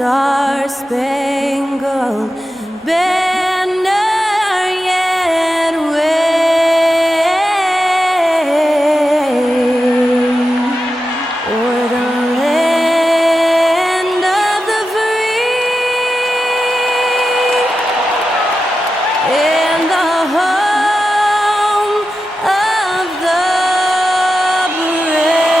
star-spangled banner yet wave o'er the land of the free and the home of the brave.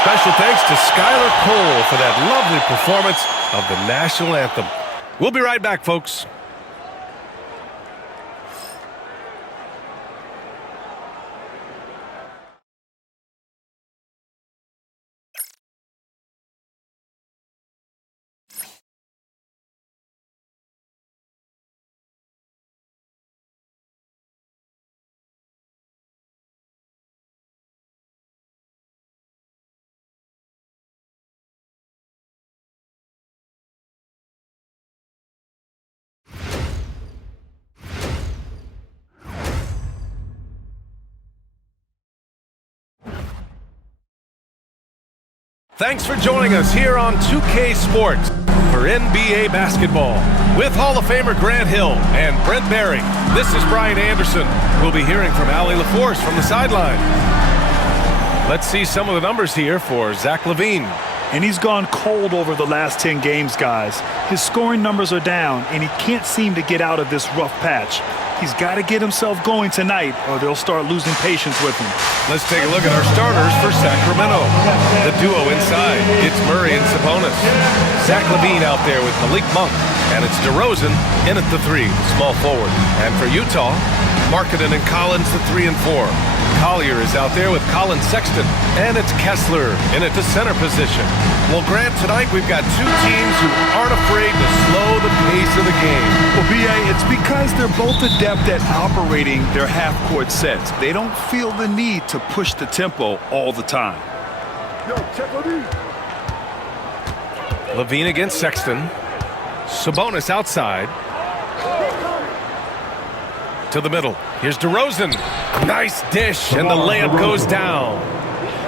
Special thanks to Skylar Cole for that lovely performance of the national anthem. We'll be right back, folks. Thanks for joining us here on 2K Sports for NBA basketball. With Hall of Famer Grant Hill and Brent Barry, this is Brian Anderson. We'll be hearing from Allie LaForce from the sideline. Let's see some of the numbers here for Zach LaVine. And he's gone cold over the last 10 games, guys. His scoring numbers are down, and he can't seem to get out of this rough patch. He's got to get himself going tonight, or they'll start losing patience with him. Let's take a look at our starters for Sacramento. The duo inside, it's Murray and Sabonis. Zach LaVine out there with Malik Monk, and it's DeRozan in at the 3, small forward. And for Utah, Markkanen and Collins, the 3 and 4. Collier is out there with Colin Sexton, and it's Kessler in at the center position. Well, Grant, tonight we've got two teams who aren't afraid to slow the pace of the game. Well, B.A., it's because they're both adept at operating their half-court sets. They don't feel the need to push the tempo all the time. LaVine against Sexton. Sabonis outside. To the middle. Here's DeRozan. Nice dish, and the layup goes down.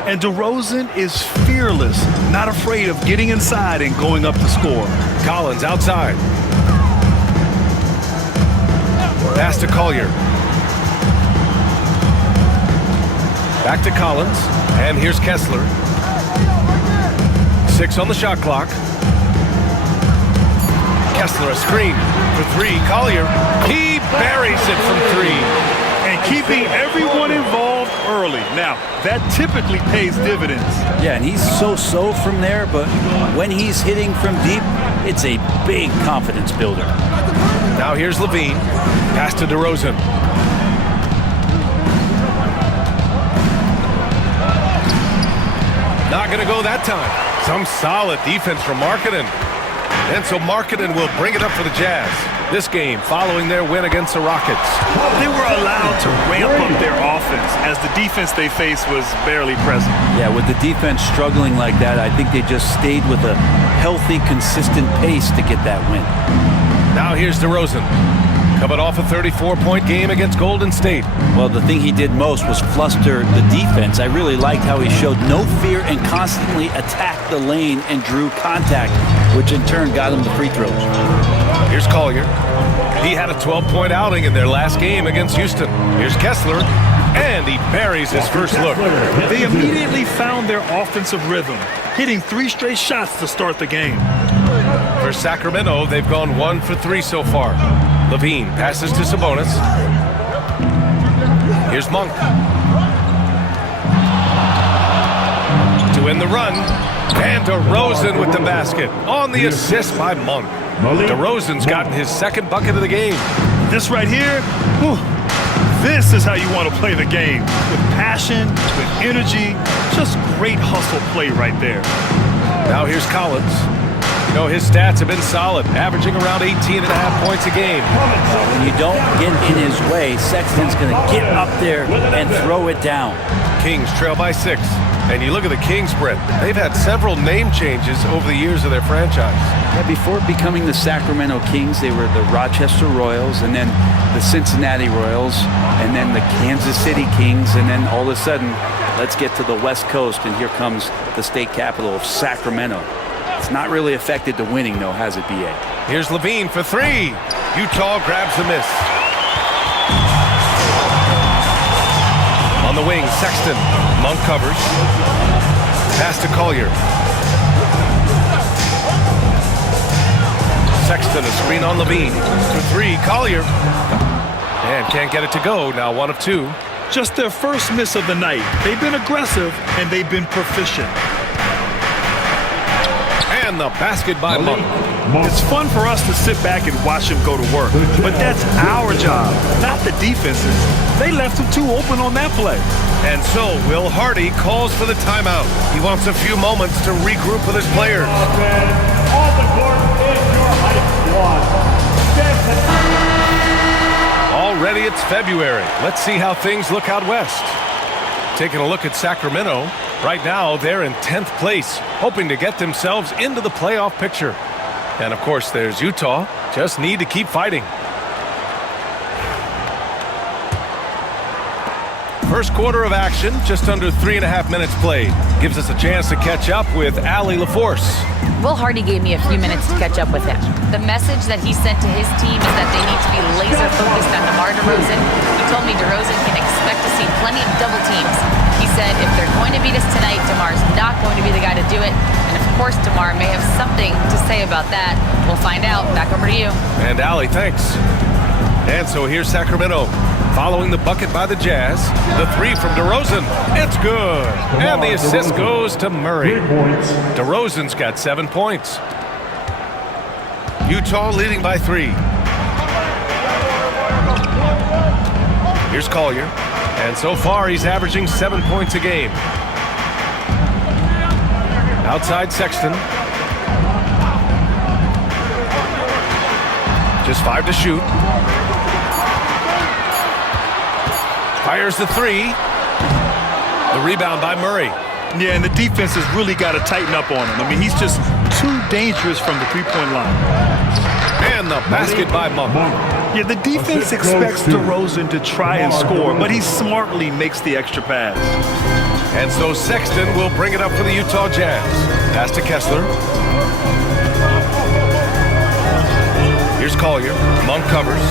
And DeRozan is fearless, not afraid of getting inside and going up to score. Collins outside. Pass to Collier. Back to Collins, and here's Kessler. 6 on the shot clock. Kessler a screen for 3. Collier, he buries it from 3. And keeping everyone involved early. Now, that typically pays dividends. Yeah, and he's so-so from there, but when he's hitting from deep, it's a big confidence builder. Now here's LaVine. Pass to DeRozan. Not going to go that time. Some solid defense from Markkanen. And so Markkanen will bring it up for the Jazz. This game following their win against the Rockets. They were allowed to ramp up their offense as the defense they faced was barely present. Yeah, with the defense struggling like that, I think they just stayed with a healthy, consistent pace to get that win. Now here's DeRozan. Coming off a 34-point game against Golden State. Well, the thing he did most was fluster the defense. I really liked how he showed no fear and constantly attacked the lane and drew contact, which in turn got him the free throws. Here's Collier. He had a 12-point outing in their last game against Houston. Here's Kessler, and he buries his first look. They immediately found their offensive rhythm, hitting 3 straight shots to start the game. For Sacramento, they've gone 1 for 3 so far. LaVine passes to Sabonis. Here's Monk. To win the run. And DeRozan with the basket. On the assist by Monk. DeRozan's gotten his second bucket of the game. This right here, whew, this is how you want to play the game. With passion, with energy, just great hustle play right there. Now here's Collins. You know, his stats have been solid, averaging around 18.5 points a game. When you don't get in his way, Sexton's going to get up there and throw it down. Kings trail by 6. And you look at the Kings, Brett. They've had several name changes over the years of their franchise. Yeah, before becoming the Sacramento Kings, they were the Rochester Royals, and then the Cincinnati Royals, and then the Kansas City Kings, and then all of a sudden, Let's get to the West Coast, and here comes the state capital of Sacramento. It's not really affected to winning, though, has it, B.A.? Here's Levine for three. Utah grabs the miss. On the wing, Sexton. Monk covers. Pass to Collier. Sexton, a screen on Levine. For three, Collier. And can't get it to go. Now 1 of 2. Just their first miss of the night. They've been aggressive, and they've been proficient. And the basket by Monk. It's fun for us to sit back and watch him go to work, but that's our job, not the defense's. They left him too open on that play. And so Will Hardy calls for the timeout. He wants a few moments to regroup with his players. On the court is your high squad. Already it's February. Let's see how things look out west. Taking a look at Sacramento. Right now, they're in 10th place, hoping to get themselves into the playoff picture. And, of course, there's Utah. Just need to keep fighting. First quarter of action, just under 3.5 minutes played. Gives us a chance to catch up with Allie LaForce. Will Hardy gave me a few minutes to catch up with him. The message that he sent to his team is that they need to be laser focused on DeMar DeRozan. He told me DeRozan can expect to see plenty of double teams. He said if they're going to beat us tonight, DeMar's not going to be the guy to do it. And of course, DeMar may have something to say about that. We'll find out. Back over to you. And Allie, thanks. And so here's Sacramento. Following the bucket by the Jazz. The three from DeRozan. It's good. And the assist goes to Murray. DeRozan's got 7 points. Utah leading by 3. Here's Collier. And so far, he's averaging 7 points a game. Outside Sexton. Just 5 to shoot. Fires the 3. The rebound by Murray. Yeah, and the defense has really got to tighten up on him. I mean, he's just too dangerous from the three-point line. And the basket by Monk. Yeah, the defense expects DeRozan to try and score, but he smartly makes the extra pass. And so Sexton will bring it up for the Utah Jazz. Pass to Kessler. Here's Collier. Monk covers.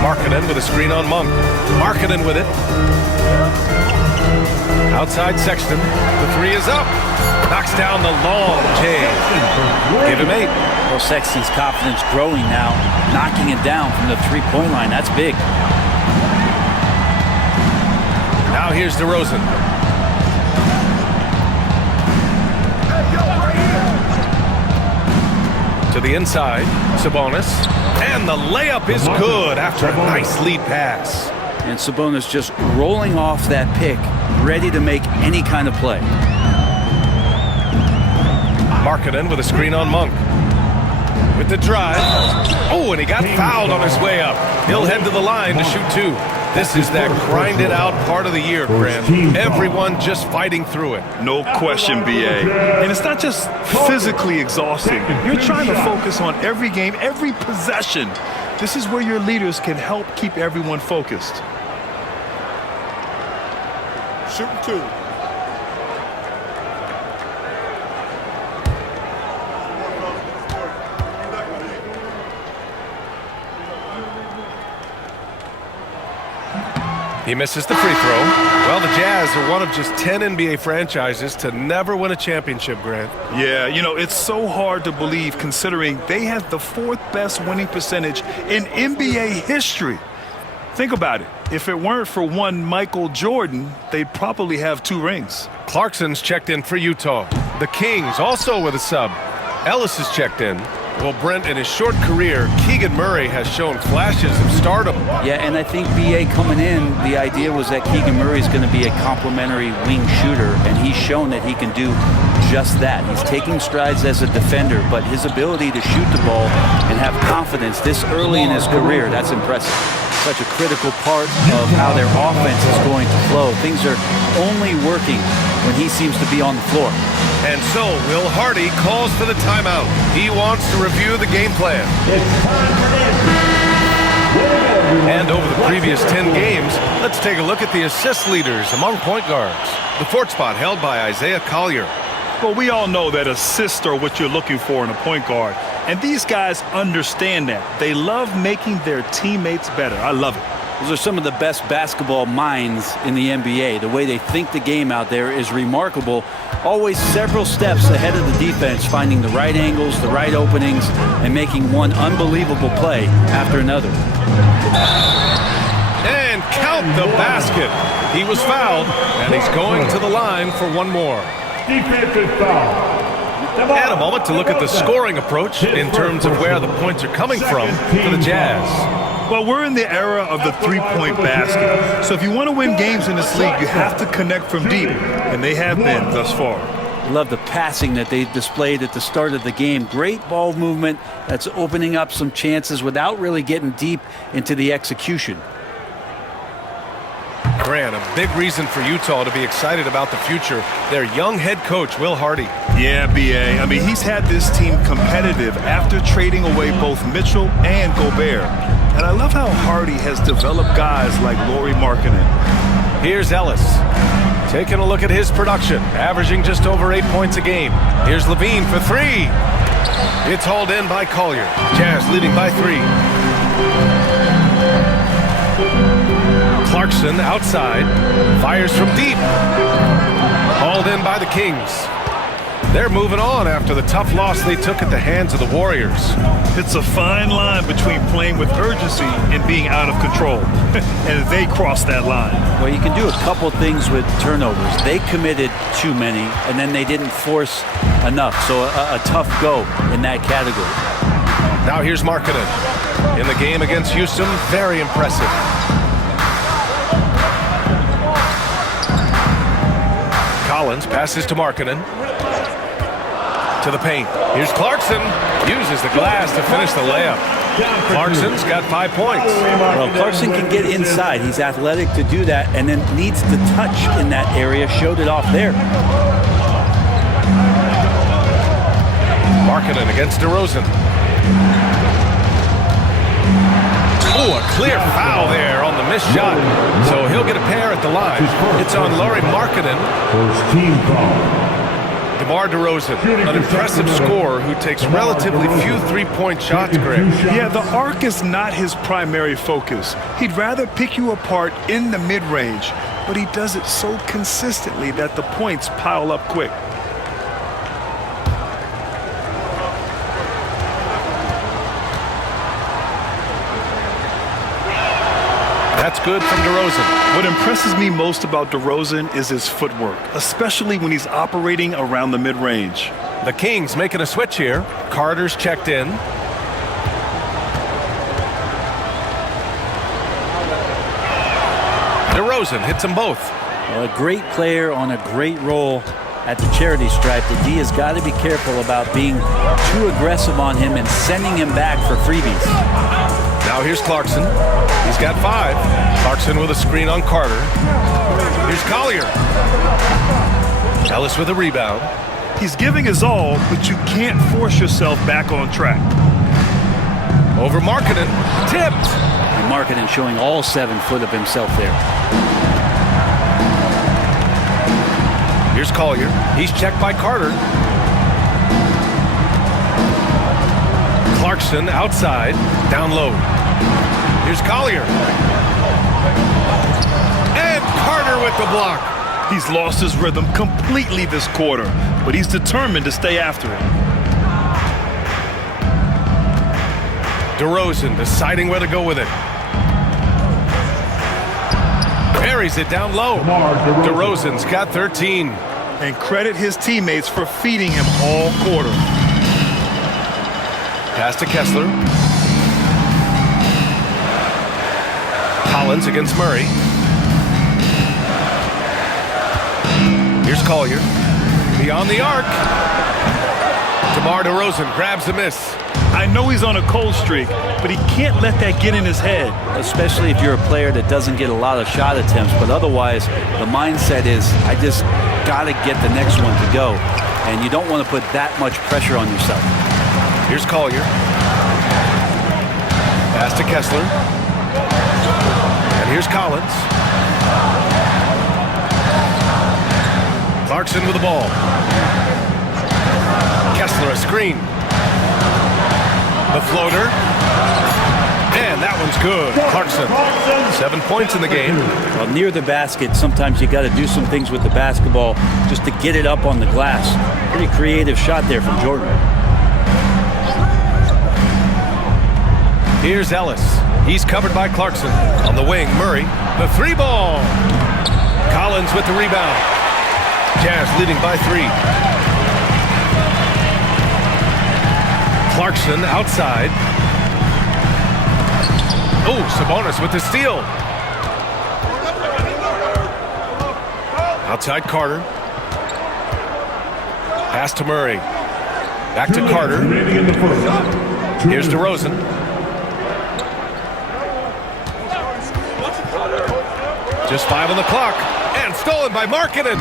Markkanen with a screen on Monk. Markkanen with it. Outside Sexton. The 3 is up. Knocks down the long J. Give him 8. Well, Sexton's confidence growing now, knocking it down from the three-point line. That's big. Now here's DeRozan. To the inside, Sabonis. And the layup is good after a nice lead pass. And Sabonis just rolling off that pick, ready to make any kind of play. Markkanen with a screen on Monk. With the drive. Oh, and he got fouled on his way up. He'll head to the line to shoot 2. This is that grinded out part of the year, Grant. Everyone just fighting through it. No question, B.A. And it's not just physically exhausting. You're trying to focus on every game, every possession. This is where your leaders can help keep everyone focused. Shooting 2. He misses the free throw. Well, the Jazz are one of just 10 NBA franchises to never win a championship, Grant. Yeah, you know, it's so hard to believe considering they had the 4th best winning percentage in NBA history. Think about it. If it weren't for one Michael Jordan, they'd probably have 2 rings. Clarkson's checked in for Utah. The Kings also with a sub. Ellis is checked in. Well, Brent, in his short career, Keegan Murray has shown flashes of stardom. Yeah, and I think B.A. coming in, the idea was that Keegan Murray is going to be a complimentary wing shooter, and he's shown that he can do just that. He's taking strides as a defender, but his ability to shoot the ball and have confidence this early in his career, that's impressive. Such a critical part of how their offense is going to flow. Things are only working when he seems to be on the floor. And so Will Hardy calls for the timeout. He wants to review the game plan. And over the previous 10 games, let's take a look at the assist leaders among point guards. The fourth spot held by Isaiah Collier. Well, we all know that assists are what you're looking for in a point guard. And these guys understand that. They love making their teammates better. I love it. Those are some of the best basketball minds in the NBA. The way they think the game out there is remarkable. Always several steps ahead of the defense, finding the right angles, the right openings, and making one unbelievable play after another. And count the basket. He was fouled, and he's going to the line for one more. Defensive foul. And a moment to look at the scoring approach in terms of where the points are coming from for the Jazz. Well, we're in the era of the three-point basket. So if you want to win games in this league, you have to connect from deep, and they have been thus far. Love the passing that they displayed at the start of the game. Great ball movement that's opening up some chances without really getting deep into the execution. Grant, a big reason for Utah to be excited about the future. Their young head coach, Will Hardy. Yeah, B.A. I mean, he's had this team competitive after trading away both Mitchell and Gobert. And I love how Hardy has developed guys like Lauri Markkanen. Here's Ellis. Taking a look at his production, averaging just over 8 points a game. Here's Levine for three. It's hauled in by Collier. Jazz leading by 3. Clarkson outside, fires from deep. Hauled in by the Kings. They're moving on after the tough loss they took at the hands of the Warriors. It's a fine line between playing with urgency and being out of control. And they crossed that line. Well, you can do a couple things with turnovers. They committed too many, and then they didn't force enough. So a tough go in that category. Now here's Markkanen. In the game against Houston, very impressive. Collins passes to Markkanen. To the paint. Here's Clarkson. Uses the glass to finish the layup. Clarkson's got 5 points. Well, Clarkson can get inside. He's athletic to do that, and then needs to touch in that area. Showed it off there. Markkanen against DeRozan. Oh, a clear foul there on the missed shot. So he'll get a pair at the line. It's on Lauri Markkanen. First team foul. DeMar DeRozan, an impressive scorer who takes relatively few three-point shots, Greg. Yeah, the arc is not his primary focus. He'd rather pick you apart in the mid-range, but he does it so consistently that the points pile up quick. That's good from DeRozan. What impresses me most about DeRozan is his footwork, especially when he's operating around the mid-range. The Kings making a switch here. Carter's checked in. DeRozan hits them both. Well, a great player on a great role at the charity stripe. The D has got to be careful about being too aggressive on him and sending him back for freebies. Now here's Clarkson. He's got 5. Clarkson with a screen on Carter. Here's Collier. Ellis with a rebound. He's giving his all, but you can't force yourself back on track. Over Markkanen. Tipped. And Markkanen showing all 7 foot of himself there. Here's Collier. He's checked by Carter. Clarkson outside. Down low. Here's Collier. And Carter with the block. He's lost his rhythm completely this quarter, but he's determined to stay after it. DeRozan deciding where to go with it. Buries it down low. DeRozan's got 13. And credit his teammates for feeding him all quarter. Pass to Kessler. Collins against Murray. Here's Collier. Beyond the arc. DeMar DeRozan grabs the miss. I know he's on a cold streak, but he can't let that get in his head. Especially if you're a player that doesn't get a lot of shot attempts, but otherwise the mindset is, I just got to get the next one to go. And you don't want to put that much pressure on yourself. Here's Collier. Pass to Kessler. Here's Collins. Clarkson with the ball. Kessler a screen. The floater. And that one's good. Clarkson. 7 points in the game. Well, near the basket, sometimes you got to do some things with the basketball just to get it up on the glass. Pretty creative shot there from Jordan. Here's Ellis. He's covered by Clarkson. On the wing, Murray. The three ball. Collins with the rebound. Jazz leading by 3. Clarkson outside. Oh, Sabonis with the steal. Outside Carter. Pass to Murray. Back to Carter. Here's DeRozan. Just 5 on the clock. And stolen by Markkanen.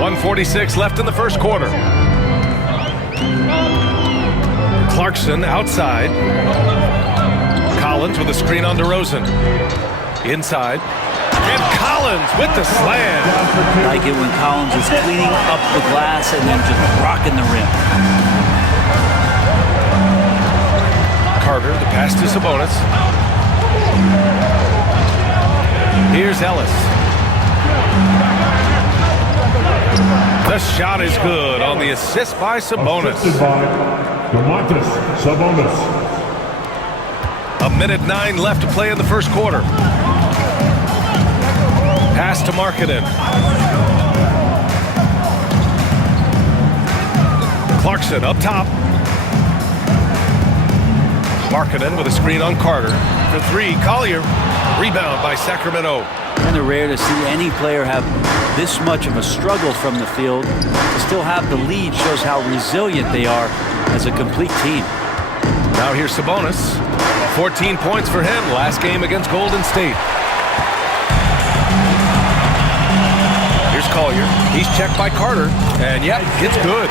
1:46 left in the first quarter. Clarkson outside. Collins with a screen on DeRozan. Inside. And Collins with the slam. I like it when Collins is cleaning up the glass and then just rocking the rim. Carter, the pass to Sabonis. Here's Ellis. The shot is good on the assist by Sabonis. A minute 9 left to play in the first quarter. Pass to Markkanen. Clarkson up top. Markkanen with a screen on Carter. For 3, Collier. Rebound by Sacramento. Kind of rare to see any player have this much of a struggle from the field. To still have the lead shows how resilient they are as a complete team. Now here's Sabonis. 14 points for him last game against Golden State. Here's Collier. He's checked by Carter. And yeah, it's good.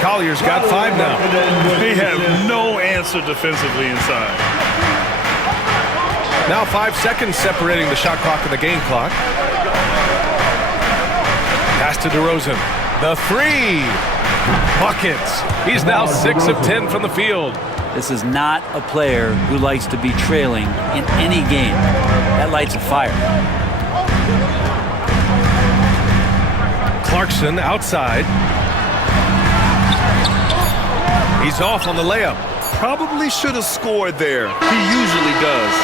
Collier's got 5 now. They have no answer defensively inside. Now 5 seconds separating the shot clock and the game clock. Pass to DeRozan. The 3. Buckets. He's now 6 of 10 from the field. This is not a player who likes to be trailing in any game. That lights a fire. Clarkson outside. He's off on the layup. Probably should have scored there. He usually does.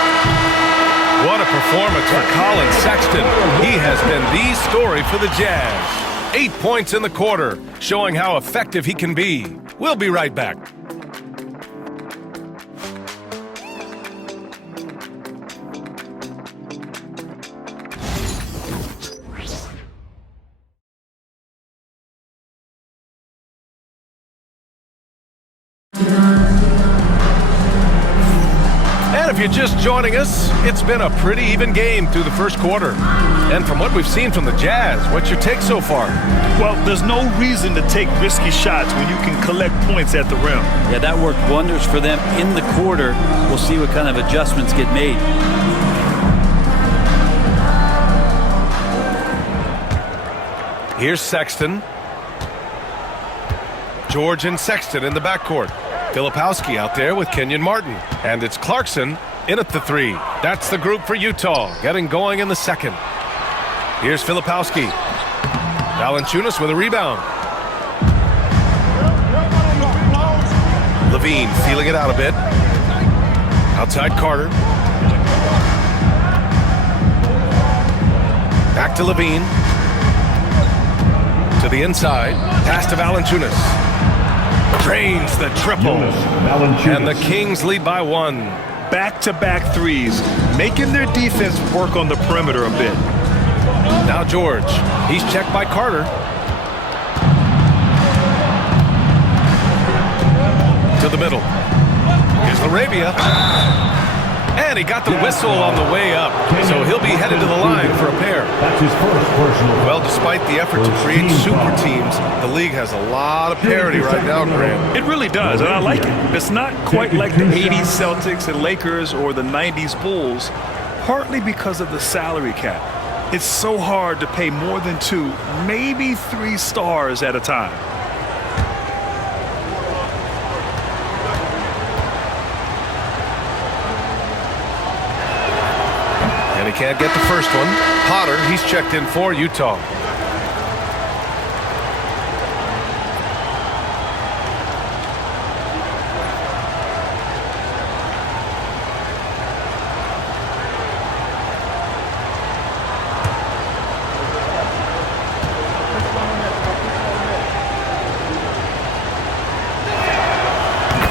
What a performance for Colin Sexton. He has been the story for the Jazz. 8 points in the quarter, showing how effective he can be. We'll be right back. And if you're just joining us, it's been a pretty even game through the first quarter. And from what we've seen from the Jazz, what's your take so far? Well, there's no reason to take risky shots when you can collect points at the rim. Yeah, that worked wonders for them in the quarter. We'll see what kind of adjustments get made. Here's Sexton. George and Sexton in the backcourt. Filipowski out there with Kenyon Martin. And it's Clarkson in at the 3. That's the group for Utah, getting going in the second. Here's Filipowski. Valanciunas with a rebound. Levine feeling it out a bit. Outside Carter. Back to Levine. To the inside. Pass to Valanciunas. Drains the triple. And the Kings lead by 1. Back-to-back threes, making their defense work on the perimeter a bit. Now George. He's checked by Carter. To the middle. Here's LaRavia. And he got the whistle on the way up, so he'll be headed to the line for a pair. That's his first personal. Well, despite the effort to create super teams, the league has a lot of parity right now, Grant. It really does, and I like it. It's not quite like the 80s Celtics and Lakers or the 90s Bulls, partly because of the salary cap. It's so hard to pay more than 2, maybe 3 stars at a time. And he can't get the first one. Potter, he's checked in for Utah.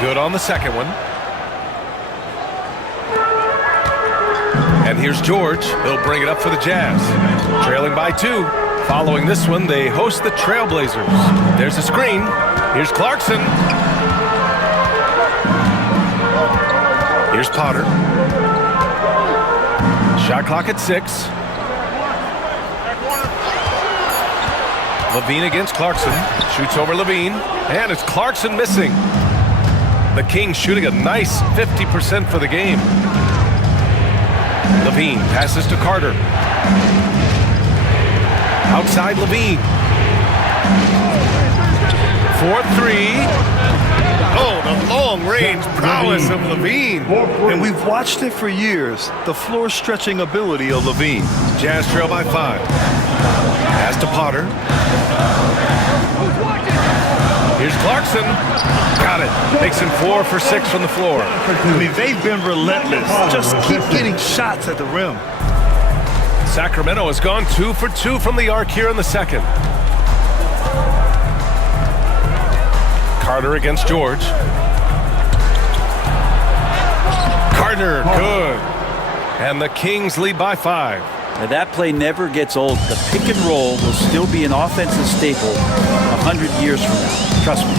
Good on the second one. And here's George. He'll bring it up for the Jazz. Trailing by 2. Following this one, they host the Trailblazers. There's a screen. Here's Clarkson. Here's Potter. Shot clock at 6. Levine against Clarkson. Shoots over Levine. And it's Clarkson missing. The Kings shooting a nice 50% for the game. Levine passes to Carter. Outside Levine. 4-3. Oh, the long-range prowess of Levine. And we've watched it for years, the floor-stretching ability of Levine. Jazz trail by 5. Pass to Potter. Here's Clarkson. Got it. Makes him 4 for 6 from the floor. I mean, they've been relentless. Just keep getting shots at the rim. Sacramento has gone 2 for 2 from the arc here in the second. Carter against George. Carter, good. And the Kings lead by 5. Now that play never gets old. The pick and roll will still be an offensive staple 100 years from now. Trust me.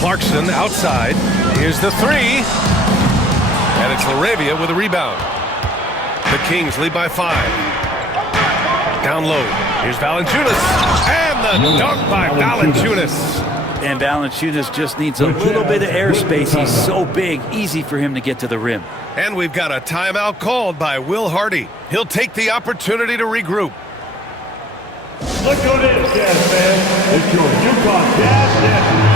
Clarkson outside. Here's the 3. And it's Laravia with a rebound. The Kings lead by 5. Down low. Here's Valanciunas. And the dunk by Valanciunas. And Valanciunas just needs a little bit of airspace. He's so big, easy for him to get to the rim. And we've got a timeout called by Will Hardy. He'll take the opportunity to regroup. Look who it is, Jazz fans. It's your Utah Jazz champion.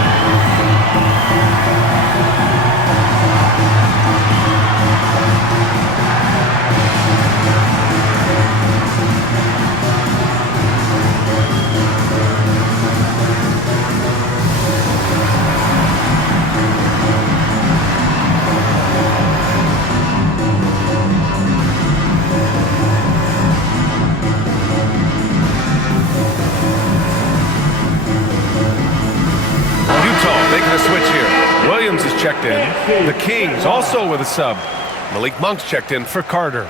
Switch here. Williams is checked in. The Kings also with a sub. Malik Monk's checked in for Carter.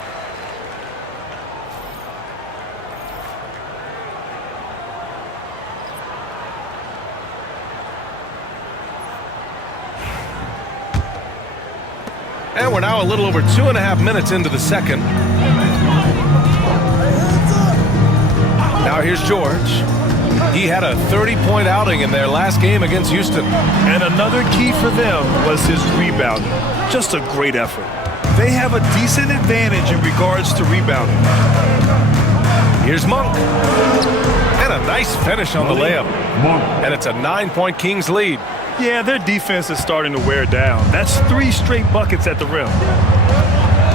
And we're now a little over 2.5 minutes into the second. Now here's George. He had a 30-point outing in their last game against Houston. And another key for them was his rebounding. Just a great effort. They have a decent advantage in regards to rebounding. Here's Monk. And a nice finish on the layup. And it's a 9-point Kings lead. Yeah, their defense is starting to wear down. That's 3 straight buckets at the rim.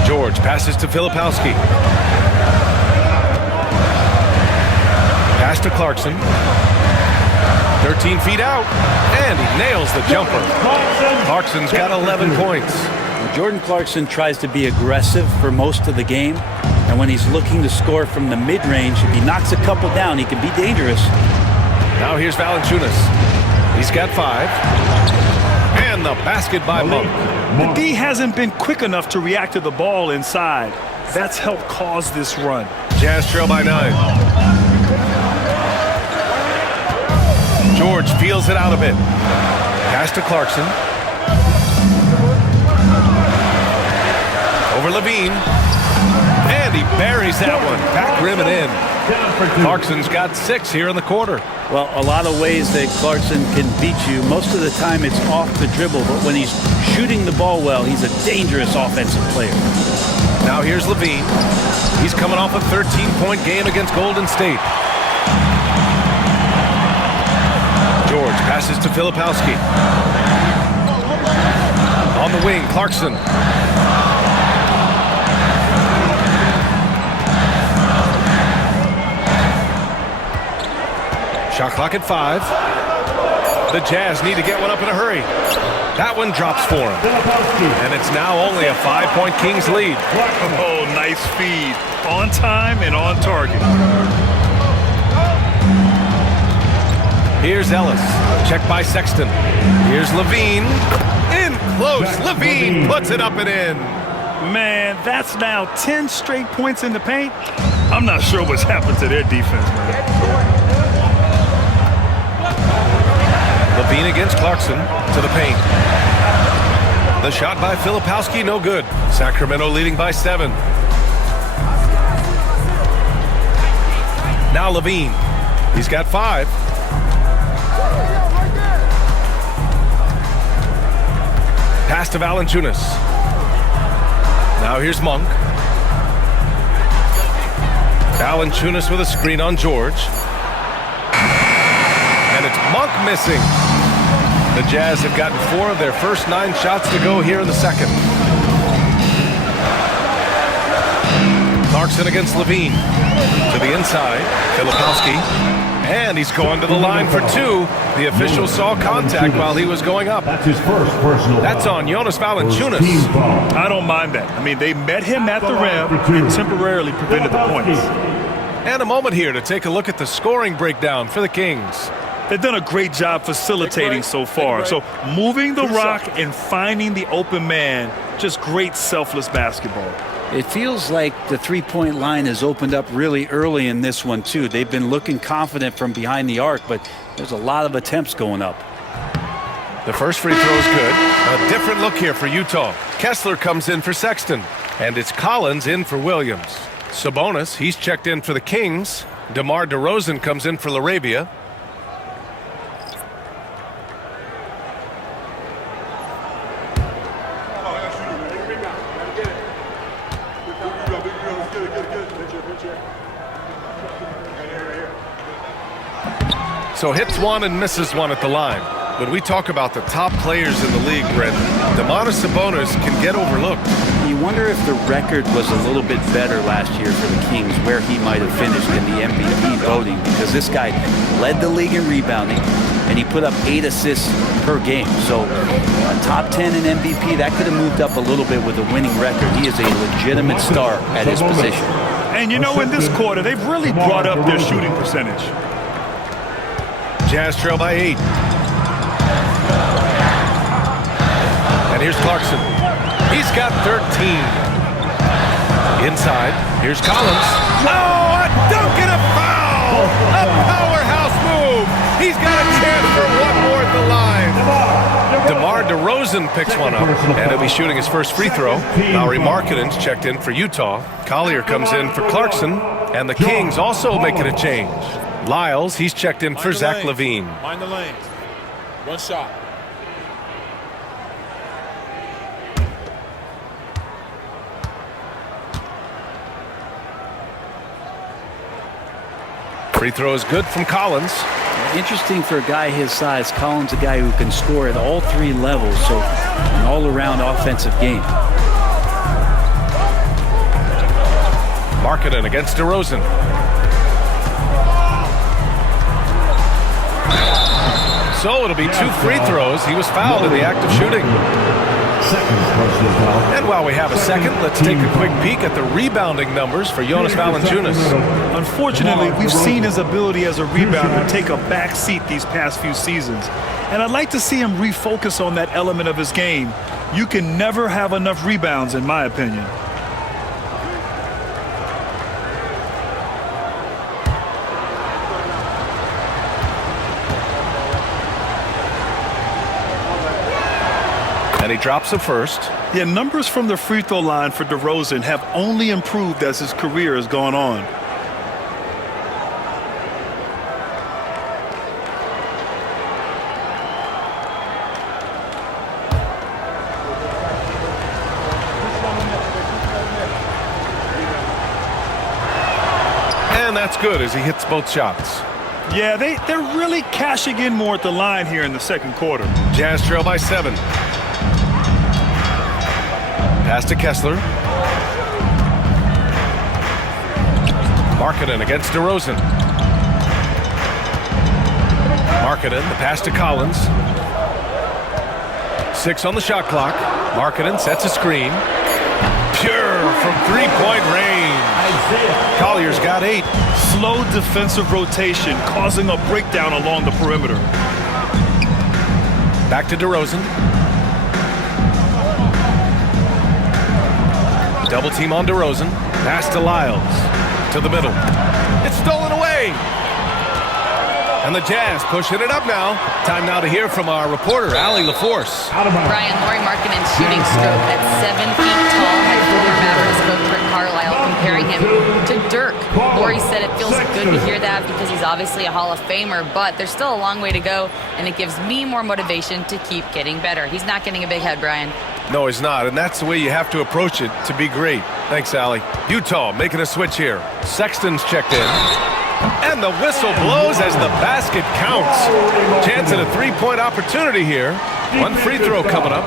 George passes to Filipowski. Pass to Clarkson. 13 feet out. And he nails the jumper. Clarkson's got 11 points. Jordan Clarkson tries to be aggressive for most of the game. And when he's looking to score from the mid-range, if he knocks a couple down, he can be dangerous. Now here's Valanciunas. He's got 5. And the basket by Monk. The D hasn't been quick enough to react to the ball inside. That's helped cause this run. Jazz trail by 9. George feels it out a bit. Pass to Clarkson. Over Levine. And he buries that one. Back rim and in. Clarkson's got 6 here in the quarter. Well, a lot of ways that Clarkson can beat you. Most of the time it's off the dribble, but when he's shooting the ball well, he's a dangerous offensive player. Now here's Levine. He's coming off a 13-point game against Golden State. George passes to Filipowski. On the wing, Clarkson. Shot clock at 5. The Jazz need to get one up in a hurry. That one drops for him. And it's now only a 5-point Kings lead. Oh, nice feed. On time and on target. Here's Ellis. Check by Sexton. Here's Levine. In close. Levine puts it up and in. Man, that's now 10 straight points in the paint. I'm not sure what's happened to their defense, man. Levine against Clarkson to the paint. The shot by Filipowski, no good. Sacramento leading by 7. Now Levine. He's got 5. Pass to Valanciunas. Now here's Monk. Valanciunas with a screen on George. And it's Monk missing. The Jazz have gotten 4 of their first 9 shots to go here in the second. Clarkson against Levine. To the inside, Filipowski. And he's going to the line for 2. The official saw contact while he was going up. That's his first personal. That's on Jonas Valanciunas. I don't mind that. I mean, they met him at the rim and temporarily prevented the points. And a moment here to take a look at the scoring breakdown for the Kings. They've done a great job facilitating so far. So moving the rock and finding the open man, just great selfless basketball. It feels like the three-point line has opened up really early in this one, too. They've been looking confident from behind the arc, but there's a lot of attempts going up. The first free throw is good. A different look here for Utah. Kessler comes in for Sexton, and it's Collins in for Williams. Sabonis, he's checked in for the Kings. DeMar DeRozan comes in for LaRabia. So hits one and misses one at the line. When we talk about the top players in the league, Brent, Domantas Sabonis can get overlooked. You wonder if the record was a little bit better last year for the Kings, where he might have finished in the MVP voting, because this guy led the league in rebounding, and he put up 8 assists per game. So a top 10 in MVP, that could have moved up a little bit with a winning record. He is a legitimate star at his position. And you know, in this quarter, they've really brought up their shooting percentage. Jazz trail by 8. And here's Clarkson. He's got 13. Inside, here's Collins. Oh, a dunk and a foul! A powerhouse move! He's got a chance for one more at the line. DeMar DeRozan picks one up, and he'll be shooting his first free throw. Lauri Markkanen's checked in for Utah. Collier comes in for Clarkson, and the Kings also making a change. Lyles, he's checked in for Zach LaVine. Mind the lanes. One shot. Free throw is good from Collins. Interesting for a guy his size. Collins, a guy who can score at all 3 levels, so an all-around offensive game. Markkanen against DeRozan. So it'll be 2 free throws. He was fouled in the act of shooting. And while we have a second, let's take a quick peek at the rebounding numbers for Jonas Valanciunas. Unfortunately, we've seen his ability as a rebounder take a back seat these past few seasons. And I'd like to see him refocus on that element of his game. You can never have enough rebounds, in my opinion. And and he drops a first. Yeah, numbers from the free throw line for DeRozan have only improved as his career has gone on. And that's good as he hits both shots. Yeah, they're really cashing in more at the line here in the second quarter. Jazz trail by 7. Pass to Kessler. Markkanen against DeRozan. Markkanen, the pass to Collins. 6 on the shot clock. Markkanen sets a screen. Pure from three-point range. Collier's got 8. Slow defensive rotation causing a breakdown along the perimeter. Back to DeRozan. Double team on DeRozan. Pass to Lyles. To the middle. It's stolen away. And the Jazz pushing it up now. Time now to hear from our reporter, Allie LaForce. Brian, Lauri Markkanen's shooting stroke at 7 feet tall had former Mavericks coach Rick Carlisle comparing him to Dirk. Lauri said it feels good to hear that because he's obviously a Hall of Famer, but there's still a long way to go, and it gives me more motivation to keep getting better. He's not getting a big head, Brian. No, he's not, and that's the way you have to approach it to be great. Thanks, Allie. Utah making a switch here. Sexton's checked in. And the whistle blows as the basket counts. Chance at a three-point opportunity here. One free throw coming up.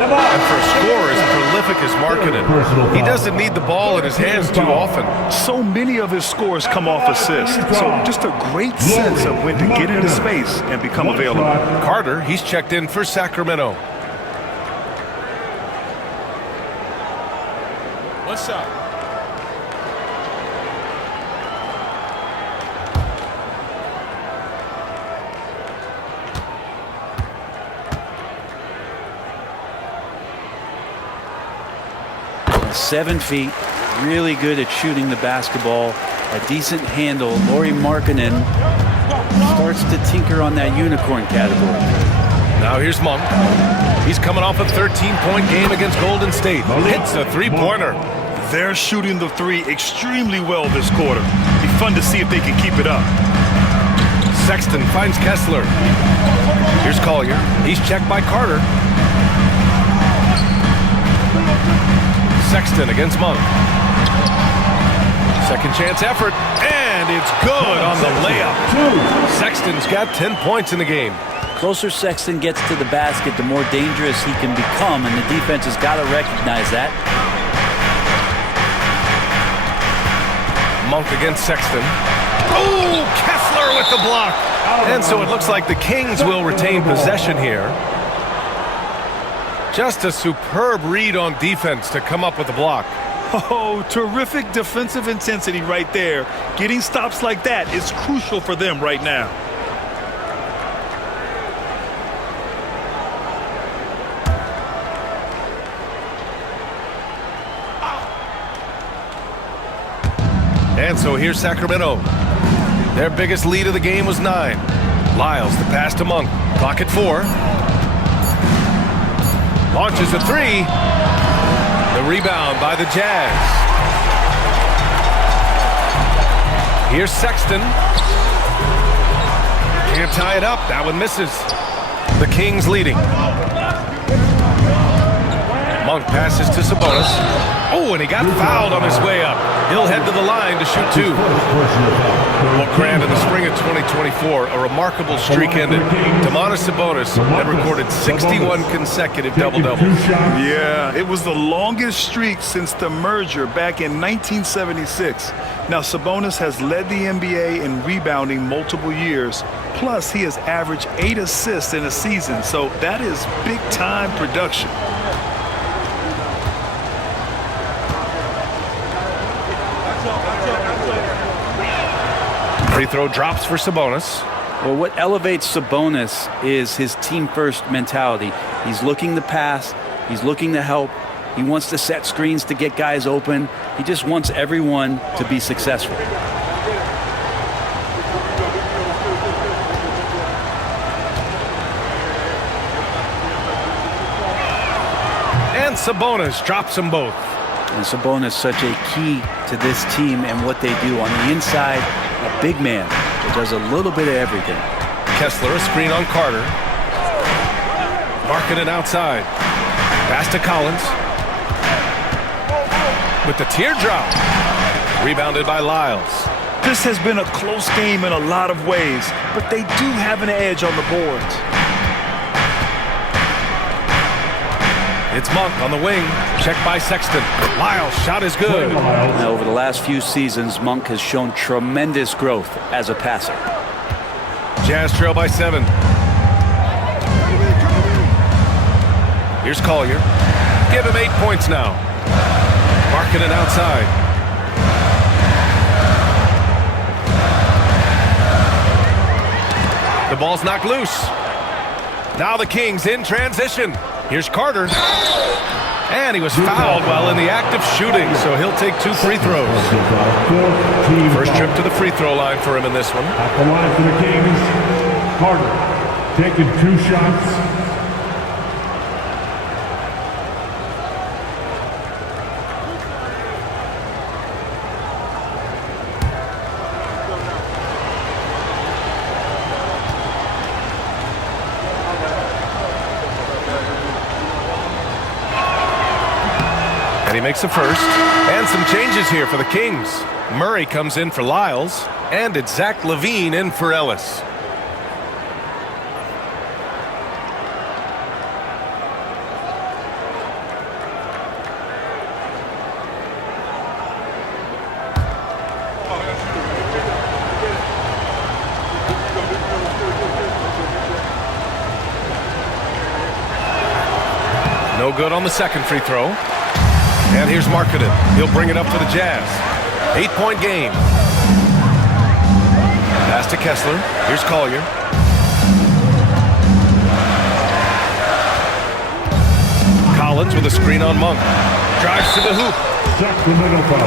And for a scorer as prolific as Markkanen, he doesn't need the ball in his hands too often. So many of his scores come off assists. So just a great sense of when to get into space and become available. Carter, he's checked in for Sacramento. One shot. Well, 7 feet, really good at shooting the basketball. A decent handle. Lauri Markkanen starts to tinker on that unicorn category. Now here's Monk. He's coming off a 13-point game against Golden State. Hits a three-pointer. They're shooting the three extremely well this quarter. Be fun to see if they can keep it up. Sexton finds Kessler. Here's Collier. He's checked by Carter. Sexton against Monk. Second chance effort, and it's good on the layup. Sexton's got 10 points in the game. Closer Sexton gets to the basket, the more dangerous he can become, and the defense has got to recognize that. Monk against Sexton. Oh, Kessler with the block. And so it looks like the Kings will retain possession here. Just a superb read on defense to come up with the block. Oh, terrific defensive intensity right there. Getting stops like that is crucial for them right now. And so here's Sacramento. Their biggest lead of the game was 9. Lyles, the pass to Monk. Clock at 4. Launches a 3. The rebound by the Jazz. Here's Sexton. Can't tie it up. That one misses. The Kings leading. Monk passes to Sabonis. Oh, and he got fouled on his way up. He'll head to the line to shoot 2. Well, Grant, in the spring of 2024, a remarkable streak ended. Domantas Sabonis had recorded 61 consecutive double-doubles. Yeah, it was the longest streak since the merger back in 1976. Now, Sabonis has led the NBA in rebounding multiple years. Plus, he has averaged 8 assists in a season, so that is big-time production. Free throw drops for Sabonis. Well, what elevates Sabonis is his team-first mentality. He's looking to pass. He's looking to help. He wants to set screens to get guys open. He just wants everyone to be successful. Sabonis drops them both. And Sabonis such a key to this team and what they do on the inside. A big man that does a little bit of everything. Kessler, a screen on Carter. Marking it outside. Pass to Collins. With the teardrop. Rebounded by Lyles. This has been a close game in a lot of ways, but they do have an edge on the boards. It's Monk on the wing. Checked by Sexton. Lyles' shot is good. Now, over the last few seasons, Monk has shown tremendous growth as a passer. Jazz trail by 7. Here's Collier. Give him 8 points now. Marking it outside. The ball's knocked loose. Now the Kings in transition. Here's Carter. And he was fouled while in the act of shooting, so he'll take 2 free throws. First trip to the free throw line for him in this one. At the line for the Kings, Carter taking 2 shots. And he makes the first. And some changes here for the Kings. Murray comes in for Lyles. And it's Zach LaVine in for Ellis. No good on the second free throw. And here's Markkanen. He'll bring it up for the Jazz. 8-point game. Pass to Kessler. Here's Collier. Collins with a screen on Monk. Drives to the hoop.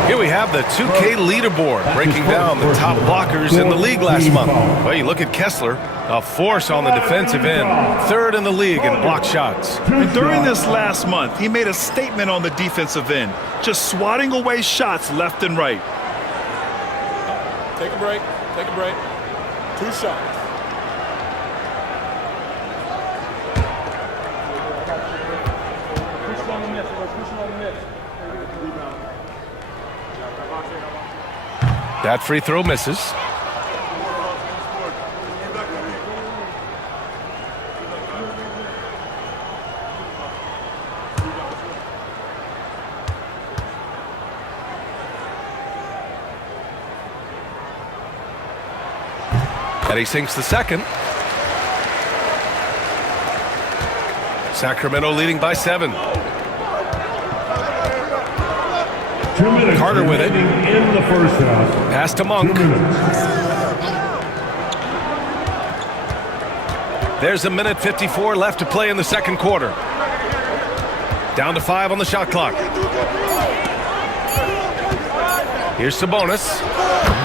Here we have the 2K leaderboard breaking down the top blockers in the league last month. Well, you look at Kessler, a force on the defensive end, 3rd in the league in block shots. And during this last month, he made a statement on the defensive end, just swatting away shots left and right. Take a break. Take a break. 2 shots. That free throw misses. And he sinks the second. Sacramento leading by 7. Carter with it. In the first half. Pass to Monk. There's 1:54 left to play in the second quarter. Down to 5 on the shot clock. Here's Sabonis.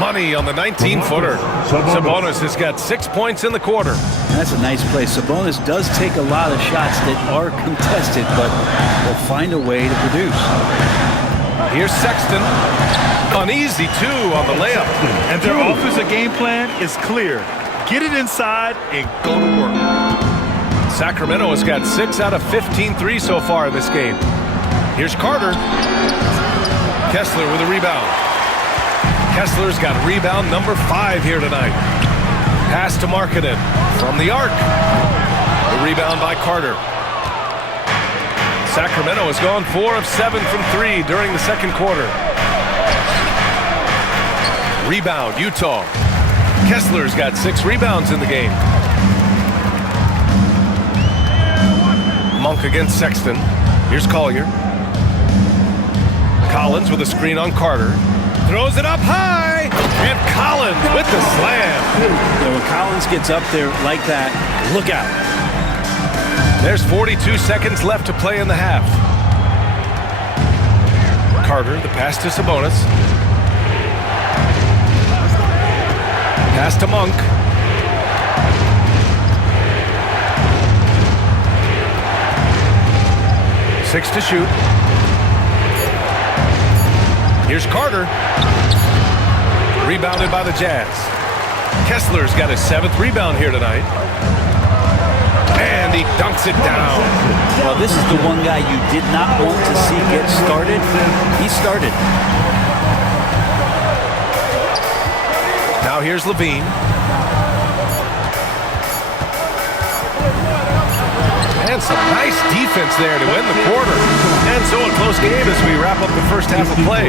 Money on the 19-footer. Sabonis has got 6 points in the quarter. That's a nice play. Sabonis does take a lot of shots that are contested, but will find a way to produce. Here's Sexton. An easy 2 on the layup. And their offensive game plan is clear. Get it inside and go to work. Sacramento has got 6 out of 15 threes so far in this game. Here's Carter. Kessler with a rebound. Kessler's got rebound number 5 here tonight. Pass to Markkanen from the arc. The rebound by Carter. Sacramento has gone 4 of 7 from 3 during the second quarter. Rebound, Utah. Kessler's got 6 rebounds in the game. Monk against Sexton. Here's Collier. Collins with a screen on Carter. Throws it up high. And Collins with the slam. When Collins gets up there like that, look out. There's 42 seconds left to play in the half. Carter, the pass to Sabonis. Pass to Monk. 6 to shoot. Here's Carter. Rebounded by the Jazz. Kessler's got his 7th rebound here tonight. And he dunks it down. Well, this is the one guy you did not want to see get started. He started. Now here's Levine. And some nice defense there to end the quarter. And so a close game as we wrap up the first half of play.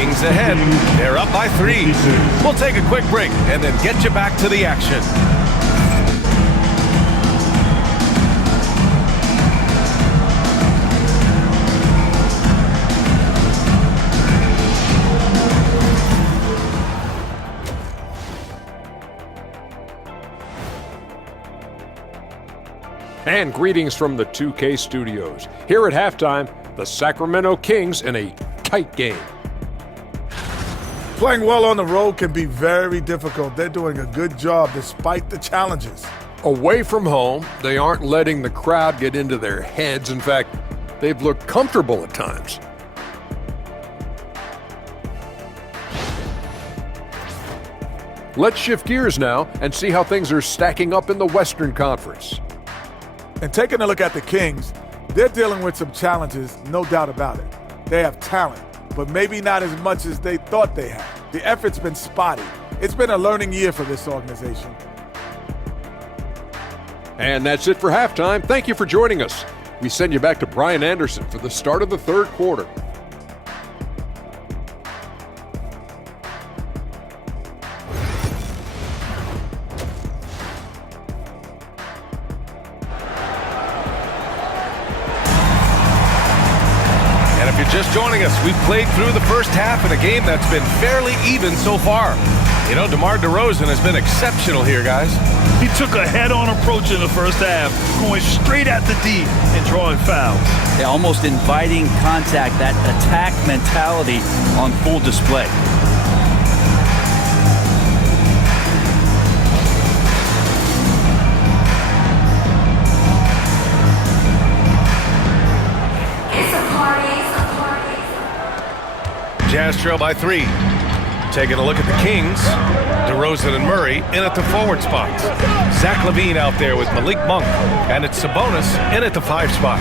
Kings ahead. They're up by 3. We'll take a quick break and then get you back to the action. And greetings from the 2K studios. Here at halftime, the Sacramento Kings in a tight game. Playing well on the road can be very difficult. They're doing a good job despite the challenges. Away from home, they aren't letting the crowd get into their heads. In fact, they've looked comfortable at times. Let's shift gears now and see how things are stacking up in the Western Conference. And taking a look at the Kings, they're dealing with some challenges, no doubt about it. They have talent, but maybe not as much as they thought they had. The effort's been spotty. It's been a learning year for this organization. And that's it for halftime. Thank you for joining us. We send you back to Brian Anderson for the start of the third quarter. Just joining us, we've played through the first half in a game that's been fairly even so far. You know, DeMar DeRozan has been exceptional here, guys. He took a head-on approach in the first half, going straight at the D and drawing fouls. Yeah, almost inviting contact, that attack mentality on full display. Jazz trail by 3. Taking a look at the Kings. DeRozan and Murray in at the forward spots. Zach LaVine out there with Malik Monk. And it's Sabonis in at the 5 spot.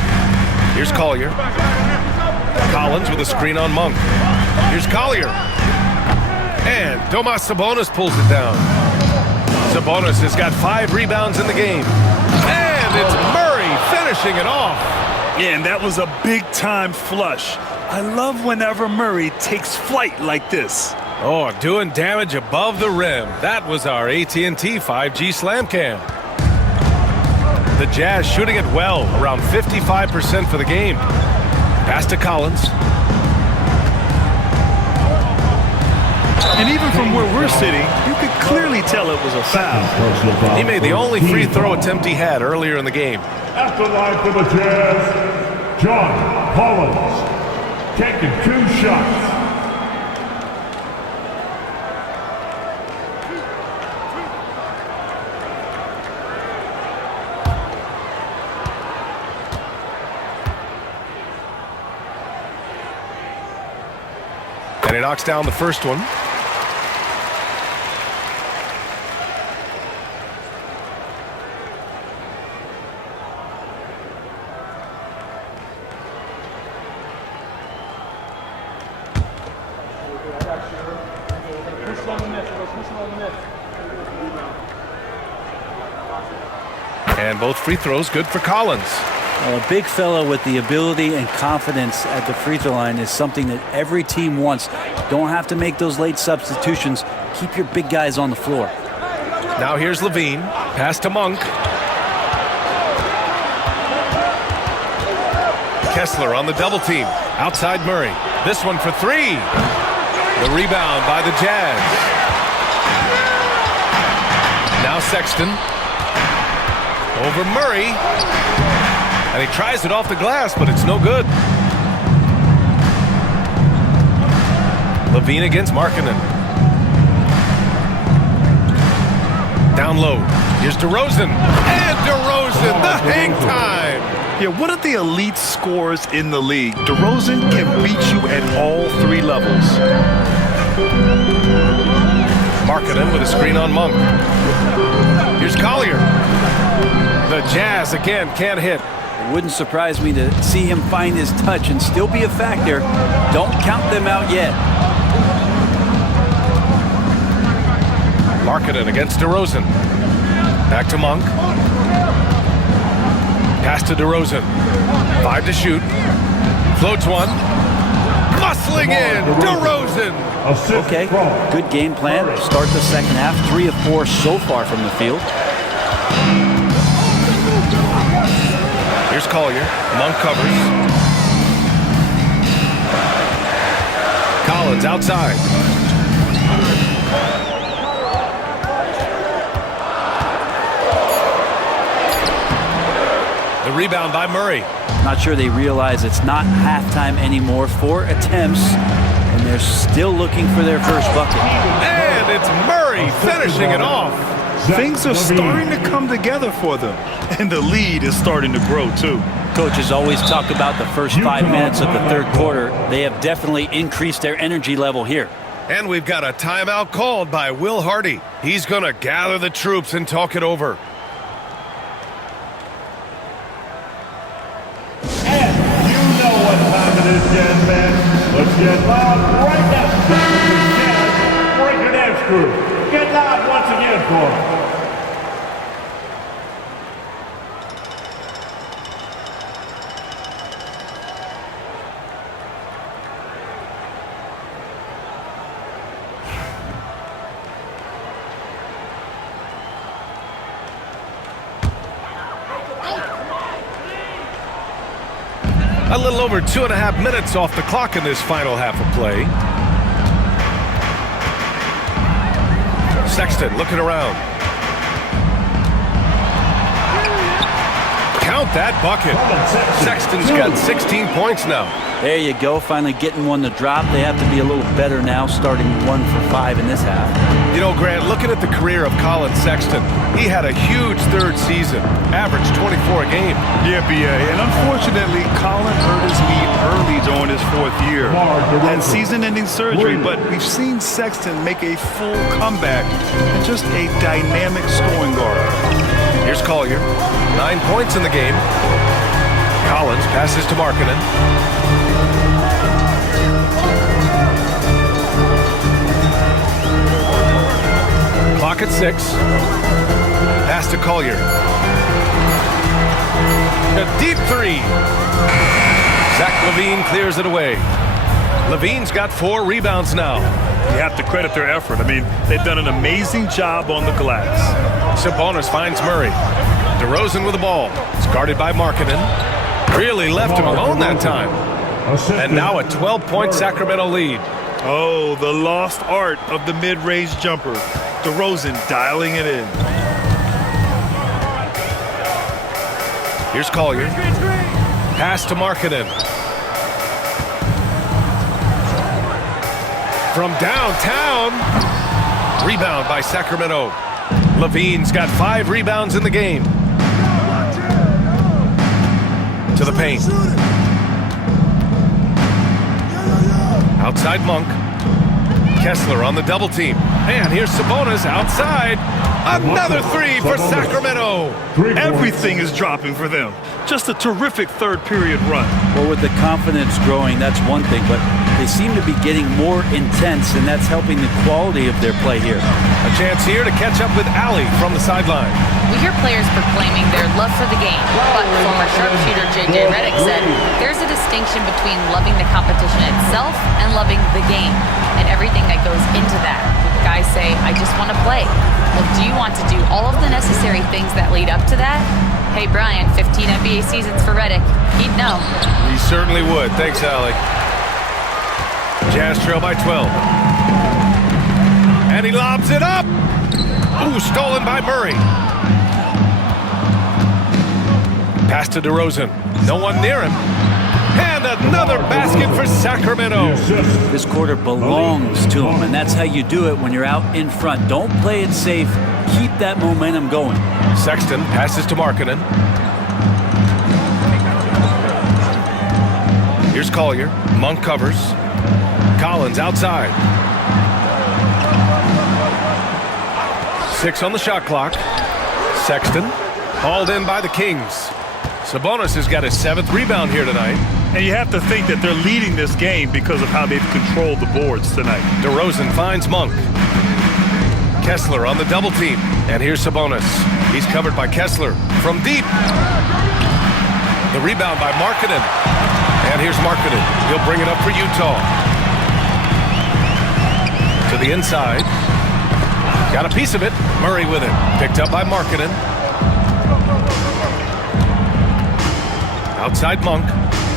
Here's Collier. Collins with a screen on Monk. Here's Collier. And Domas Sabonis pulls it down. Sabonis has got 5 rebounds in the game. And it's Murray finishing it off. Yeah, and that was a big-time flush. I love whenever Murray takes flight like this. Oh, doing damage above the rim. That was our AT&T 5G Slam Cam. The Jazz shooting it well, around 55% for the game. Pass to Collins. And even from where we're sitting, you could clearly tell it was a foul. He made the only free throw attempt he had earlier in the game. At the line for the Jazz, John Collins. Taking 2 shots. And he knocks down the first one. And both free throws good for Collins. Well, a big fella with the ability and confidence at the free throw line is something that every team wants. Don't have to make those late substitutions. Keep your big guys on the floor. Now here's Levine. Pass to Monk. Kessler on the double team. Outside Murray. This one for 3. The rebound by the Jazz. Now Sexton. Over Murray. And he tries it off the glass, but it's no good. Levine against Markkanen. Down low. Here's DeRozan. And DeRozan, the hang time. Yeah, one of the elite scorers in the league. DeRozan can beat you at all 3 levels. Markkanen with a screen on Monk. Here's Collier. The Jazz again can't hit. It wouldn't surprise me to see him find his touch and still be a factor. Don't count them out yet. Markkanen against DeRozan. Back to Monk. Pass to DeRozan. 5 to shoot. Floats one. Muscling in. DeRozan. Okay, good game plan. Start the second half. 3 of 4 so far from the field. Here's Collier. Monk covers. Collins outside. The rebound by Murray. Not sure they realize it's not halftime anymore. 4 attempts, and they're still looking for their first bucket. And it's Murray finishing it off. Things are starting to come together for them, and the lead is starting to grow too. Coaches always talk about the first 5 minutes of the third quarter. They have definitely increased their energy level here. And we've got a timeout called by Will Hardy. He's going to gather the troops and talk it over. And you know what time it is, Jazz fans. Let's get loud right now. Jazz Breaker Dance Crew. Get loud once again for them. A little over 2.5 minutes off the clock in this final half of play. Sexton looking around. Count that bucket. Sexton's got 16 points now. There you go, finally getting one to drop. They have to be a little better now, starting 1 for 5 in this half. You know, Grant, looking at the career of Colin Sexton, he had a huge third season, averaged 24 a game. Yeah, BA, and unfortunately, Colin hurt his knee early during his 4th year. Had season-ending surgery, but we've seen Sexton make a full comeback and just a dynamic scoring guard. Here's Collier, 9 points in the game. Collins passes to Markkanen. Clock at 6. Pass to Collier. A deep 3. Zach LaVine clears it away. LaVine's got 4 rebounds now. You have to credit their effort. I mean, they've done an amazing job on the glass. Sabonis finds Murray. DeRozan with the ball. It's guarded by Markkanen. Really left him alone that time. And now a 12-point Sacramento lead. Oh, the lost art of the mid-range jumper. DeRozan dialing it in. Here's Collier. Pass to Markkanen. From downtown. Rebound by Sacramento. LaVine's got 5 rebounds in the game. To the paint. Outside Monk. Kessler on the double team. And here's Sabonis outside. Another 3 for Sacramento. Everything is dropping for them. Just a terrific third period run. Well, with the confidence growing, that's one thing, but they seem to be getting more intense, and that's helping the quality of their play here. A chance here to catch up with Allie from the sideline. We hear players proclaiming their love for the game, but former sharpshooter J.J. Redick said there's a distinction between loving the competition itself and loving the game and everything that goes into that. Guys say, I just want to play. Well, do you want to do all of the necessary things that lead up to that? Hey, Brian, 15 NBA seasons for Redick. He'd know. He certainly would. Thanks, Allie. Jazz trail by 12. And he lobs it up. Ooh, stolen by Murray. Pass to DeRozan. No one near him. And another basket for Sacramento. This quarter belongs to him, and that's how you do it when you're out in front. Don't play it safe. Keep that momentum going. Sexton passes to Markkanen. Here's Collier. Monk covers. Collins outside. 6 on the shot clock. Sexton hauled in by the Kings. Sabonis has got his 7th rebound here tonight. And you have to think that they're leading this game because of how they've controlled the boards tonight. DeRozan finds Monk. Kessler on the double team. And here's Sabonis. He's covered by Kessler from deep. The rebound by Markkanen. And here's Markkanen. He'll bring it up for Utah. To the inside. Got a piece of it. Murray with it. Picked up by Markkanen. Outside Monk.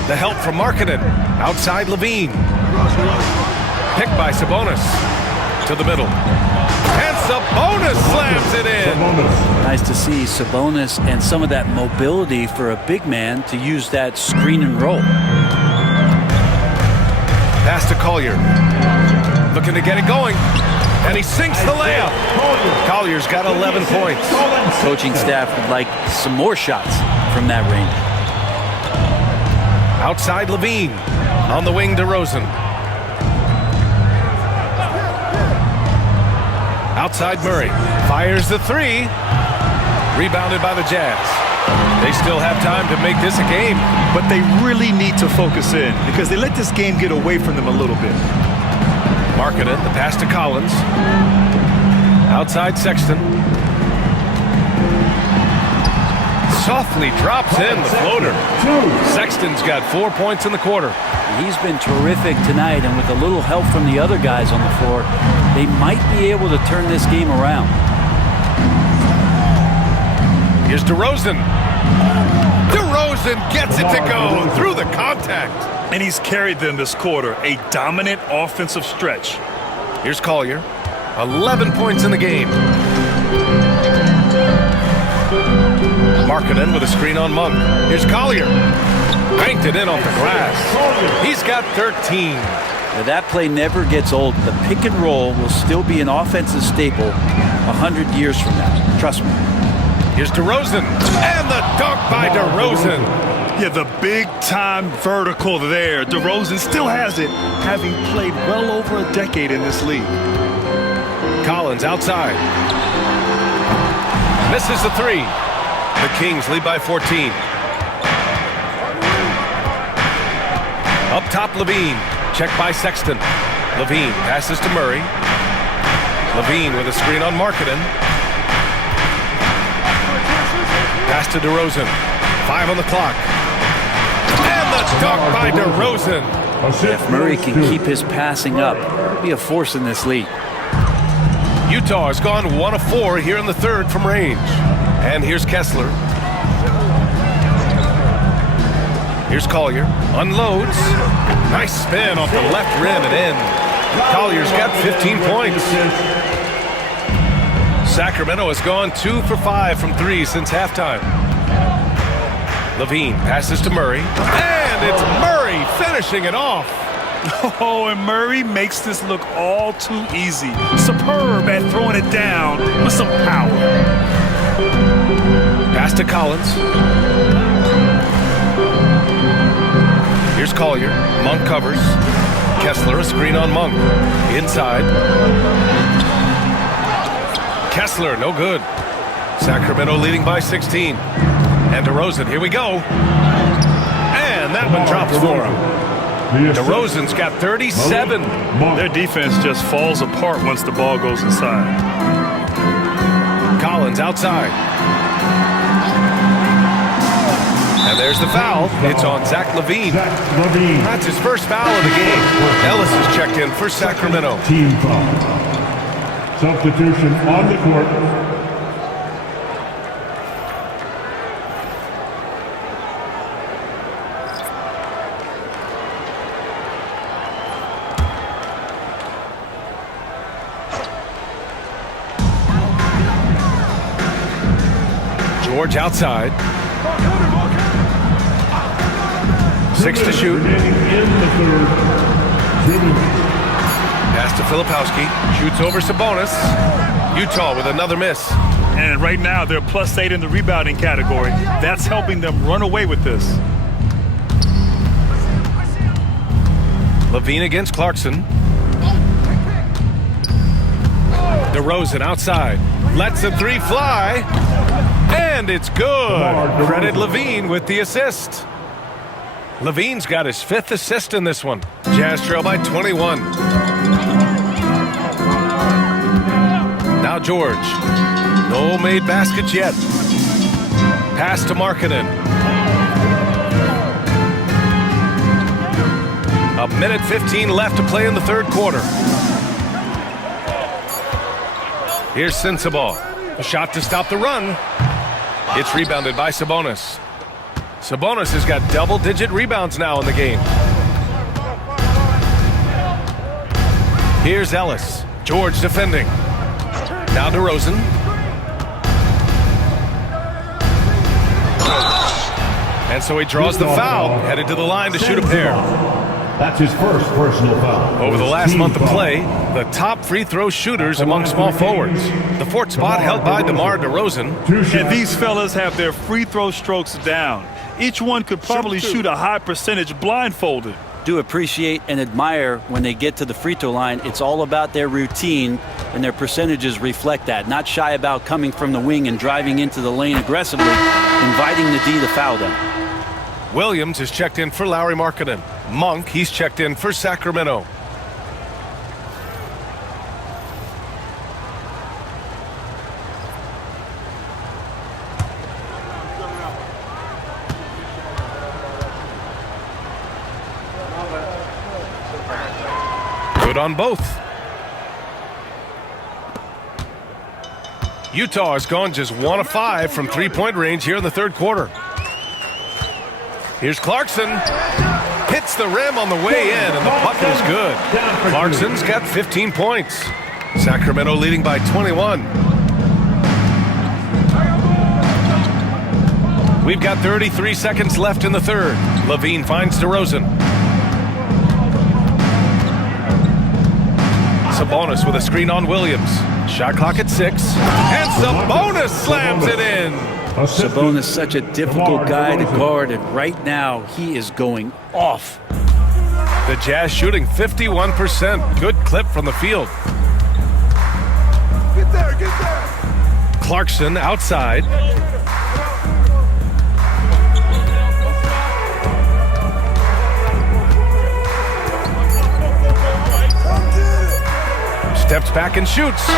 The help from Markkanen. Outside Levine. Picked by Sabonis. To the middle. And Sabonis slams it in. Nice to see Sabonis and some of that mobility for a big man to use that screen and roll. Pass to Collier. Looking to get it going. And he sinks the layup. Collier's got 11 points. Coaching staff would like some more shots from that range. Outside Levine. On the wing, DeRozan. Outside Murray. Fires the 3. Rebounded by the Jazz. They still have time to make this a game. But they really need to focus in because they let this game get away from them a little bit. Markkanen, the pass to Collins. Outside Sexton. Softly drops in the floater. Sexton's got 4 points in the quarter. He's been terrific tonight, and with a little help from the other guys on the floor, they might be able to turn this game around. Here's DeRozan. DeRozan gets it to go through the contact. And he's carried them this quarter, a dominant offensive stretch. Here's Collier. 11 points in the game. Markkanen with a screen on Monk. Here's Collier. Banked it in off the glass. He's got 13. Now that play never gets old. The pick and roll will still be an offensive staple 100 years from now. Trust me. Here's DeRozan. And the dunk by DeRozan. Yeah, the big-time vertical there. DeRozan still has it, having played well over a decade in this league. Collins outside. Misses the 3. The Kings lead by 14. Up top, Levine. Checked by Sexton. Levine passes to Murray. Levine with a screen on Markkanen. Pass to DeRozan. 5 on the clock. And the dunk by DeRozan. If Murray can keep his passing up, he'll be a force in this league. Utah has gone 1 of 4 here in the 3rd from range. And here's Kessler. Here's Collier. Unloads. Nice spin off the left rim and in. Collier's got 15 points. Sacramento has gone 2 for 5 from 3 since halftime. Levine passes to Murray. And it's Murray finishing it off. Oh, and Murray makes this look all too easy. Superb at throwing it down with some power. Pass to Collins. Here's Collier. Monk covers. Kessler, a screen on Monk. Inside. Kessler, no good. Sacramento leading by 16. And DeRozan, here we go. And that one drops for him. DeRozan's got 37. Their defense just falls apart once the ball goes inside. Collins outside. And there's the foul. It's on Zach LaVine. That's his first foul of the game. Ellis is checked in for Sacramento. Team foul. Substitution on the court. George outside. 6 to shoot. Pass to Filipowski. Shoots over Sabonis. Utah with another miss. And right now they're +8 in the rebounding category. That's helping them run away with this. Levine against Clarkson. DeRozan outside. Lets the three fly. And it's good. Credit Levine with the assist. Levine's got his 5th assist in this one. Jazz trail by 21. Now George. No made baskets yet. Pass to Markkanen. A minute 15 left to play in the third quarter. Here's Sensabaugh. A shot to stop the run. It's rebounded by Sabonis. Sabonis has got double-digit rebounds now in the game. Here's Ellis. George defending. Now DeRozan. And so he draws the foul, headed to the line to shoot a pair. That's his first personal foul. Over the last month of play, the top free throw shooters among small forwards. The 4th spot held by DeMar DeRozan. And these fellas have their free throw strokes down. Each one could probably shoot a high percentage blindfolded. Do appreciate and admire when they get to the free throw line. It's all about their routine, and their percentages reflect that. Not shy about coming from the wing and driving into the lane aggressively, inviting the D to foul them. Williams is checked in for Lauri Markkanen. Monk, he's checked in for Sacramento. Good on both. Utah has gone just 1 of 5 from three-point range here in the third quarter. Here's Clarkson. Hits the rim on the way in, and the bucket is good. Clarkson's got 15 points. Sacramento leading by 21. We've got 33 seconds left in the third. Levine finds DeRozan. Sabonis with a screen on Williams. Shot clock at 6. And Sabonis slams it in. Sabonis, such a difficult guy to guard, and right now he is going off. The Jazz shooting 51%. Good clip from the field. Get there. Clarkson outside. Steps back and shoots.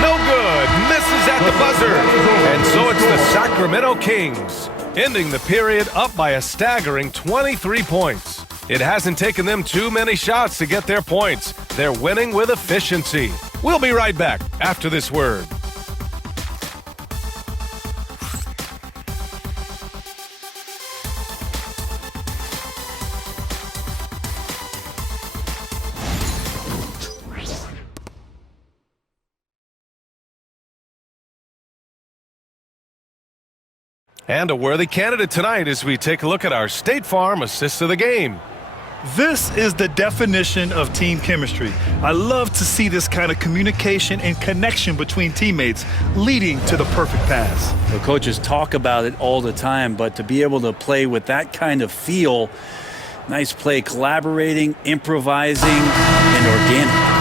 No good. Misses at the buzzer. And so it's the Sacramento Kings, ending the period up by a staggering 23 points. It hasn't taken them too many shots to get their points. They're winning with efficiency. We'll be right back after this word. And a worthy candidate tonight as we take a look at our State Farm Assist of the Game. This is the definition of team chemistry. I love to see this kind of communication and connection between teammates leading to the perfect pass. The coaches talk about it all the time, but to be able to play with that kind of feel, nice play, collaborating, improvising, and organic.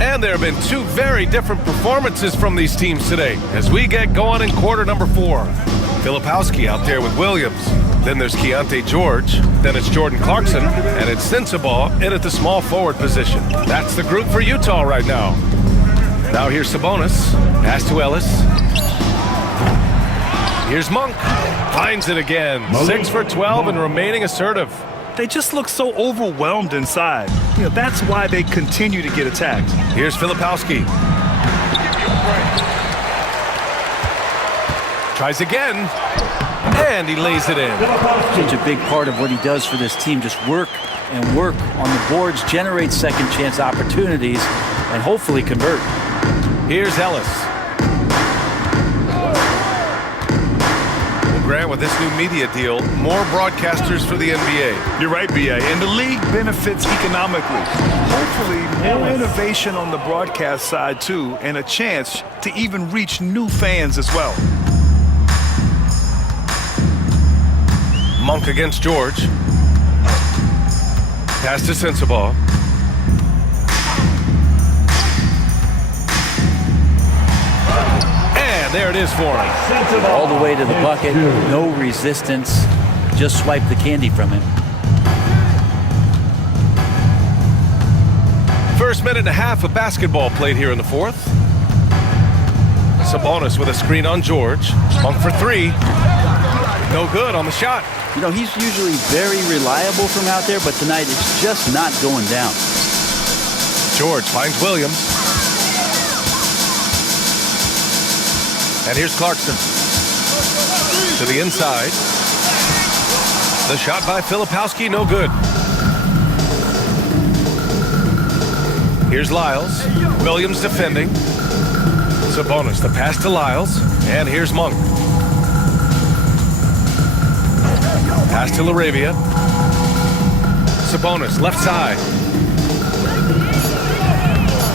And there have been two very different performances from these teams today as we get going in quarter number 4. Filipowski out there with Williams. Then there's Keontae George. Then it's Jordan Clarkson. And it's Sensabaugh in at the small forward position. That's the group for Utah right now. Now here's Sabonis. Pass to Ellis. Here's Monk. Finds it again. 6 for 12 and remaining assertive. They just look so overwhelmed inside. You know, that's why they continue to get attacked. Here's Filipowski. Tries again. And he lays it in. Such a big part of what he does for this team. Just work and work on the boards, generate second chance opportunities, and hopefully convert. Here's Ellis. Grant, with this new media deal, more broadcasters for the NBA. You're right, B.A., and the league benefits economically. Hopefully, more innovation on the broadcast side, too, and a chance to even reach new fans as well. Monk against George. Pass to Sensabaugh. And there it is for him. All the way to the bucket, no resistance. Just swipe the candy from him. First minute and a half of basketball played here in the fourth. Sabonis with a screen on George. Monk for three. No good on the shot. You know, he's usually very reliable from out there, but tonight it's just not going down. George finds Williams. And here's Clarkson. To the inside. The shot by Filipowski, no good. Here's Lyles. Williams defending. Sabonis, the pass to Lyles. And here's Monk. Pass to LaRavia. Sabonis, left side.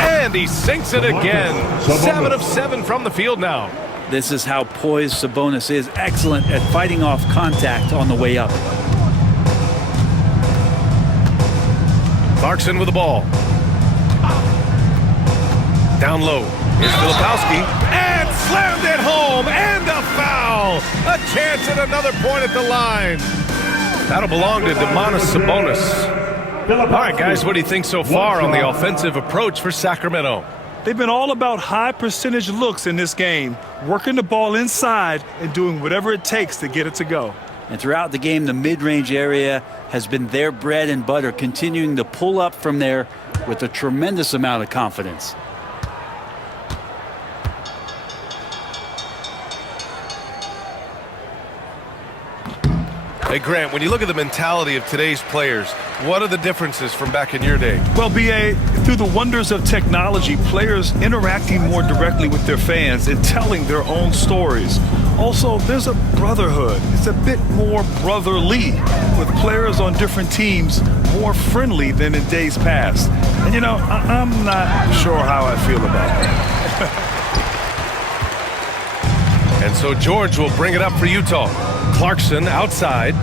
And he sinks it again. 7 of 7 from the field now. This is how poised Sabonis is. Excellent at fighting off contact on the way up. Clarkson with the ball. Down low. Here's Filipowski. And slammed it home. And a foul. A chance at another point at the line. That'll belong to Domantas Sabonis. All right, guys, what do you think so far on the offensive approach for Sacramento? They've been all about high percentage looks in this game, working the ball inside and doing whatever it takes to get it to go. And throughout the game, the mid-range area has been their bread and butter, continuing to pull up from there with a tremendous amount of confidence. Hey, Grant, when you look at the mentality of today's players, what are the differences from back in your day? Well, B.A., through the wonders of technology, players interacting more directly with their fans and telling their own stories. Also, there's a brotherhood. It's a bit more brotherly, with players on different teams more friendly than in days past. And, you know, I'm not sure how I feel about that. And so George will bring it up for Utah. Clarkson outside.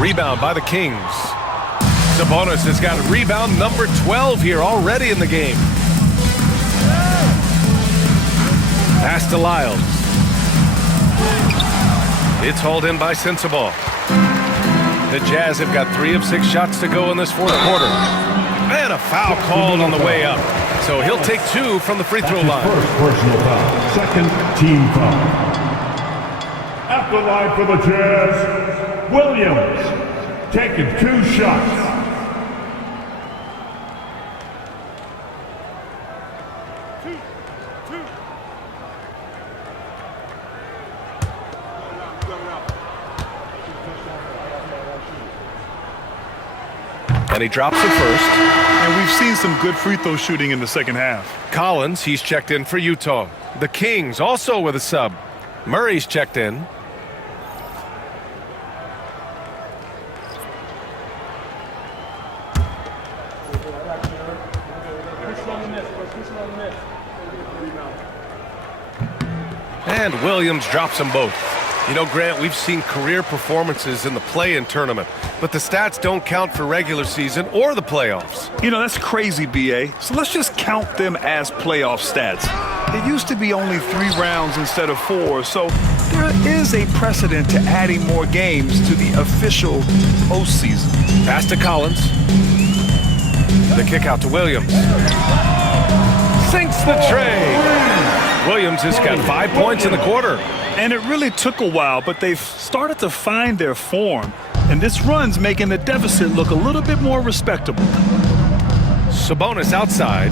Rebound by the Kings. Sabonis has got rebound number 12 here already in the game. Pass to Lyles. It's hauled in by Sensabaugh. The Jazz have got 3 of 6 shots to go in this fourth quarter. And a foul called on the way up. So he'll take 2 from the free throw line. First personal foul. Second team foul. At the line for the Jazz, Williams taking 2 shots. And he drops it first. And we've seen some good free throw shooting in the second half. Collins, he's checked in for Utah. The Kings also with a sub. Murray's checked in. And Williams drops them both. You know, Grant, we've seen career performances in the play-in tournament, but the stats don't count for regular season or the playoffs. You know, that's crazy, B.A. So let's just count them as playoff stats. It used to be only 3 rounds instead of 4, so there is a precedent to adding more games to the official postseason. Pass to Collins. The kick out to Williams. Sinks the tray. Williams has got 5 points in the quarter. And it really took a while, but they've started to find their form. And this run's making the deficit look a little bit more respectable. Sabonis outside.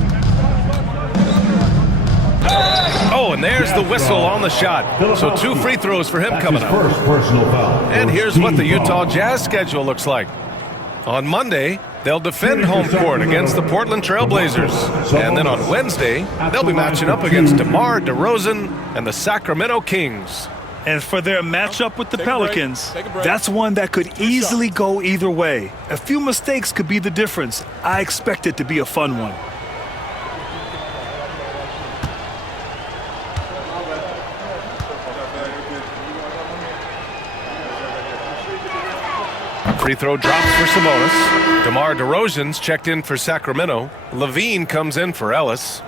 Oh, and there's the whistle on the shot. So 2 free throws for him coming up. First personal foul. And here's what the Utah Jazz schedule looks like. On Monday, they'll defend home court against the Portland Trail Blazers. And then on Wednesday, they'll be matching up against DeMar DeRozan and the Sacramento Kings. And for their matchup with the Pelicans, that's one that could easily go either way. A few mistakes could be the difference. I expect it to be a fun one. Free throw drops for Sabonis. DeMar DeRozan's checked in for Sacramento. Levine comes in for Ellis.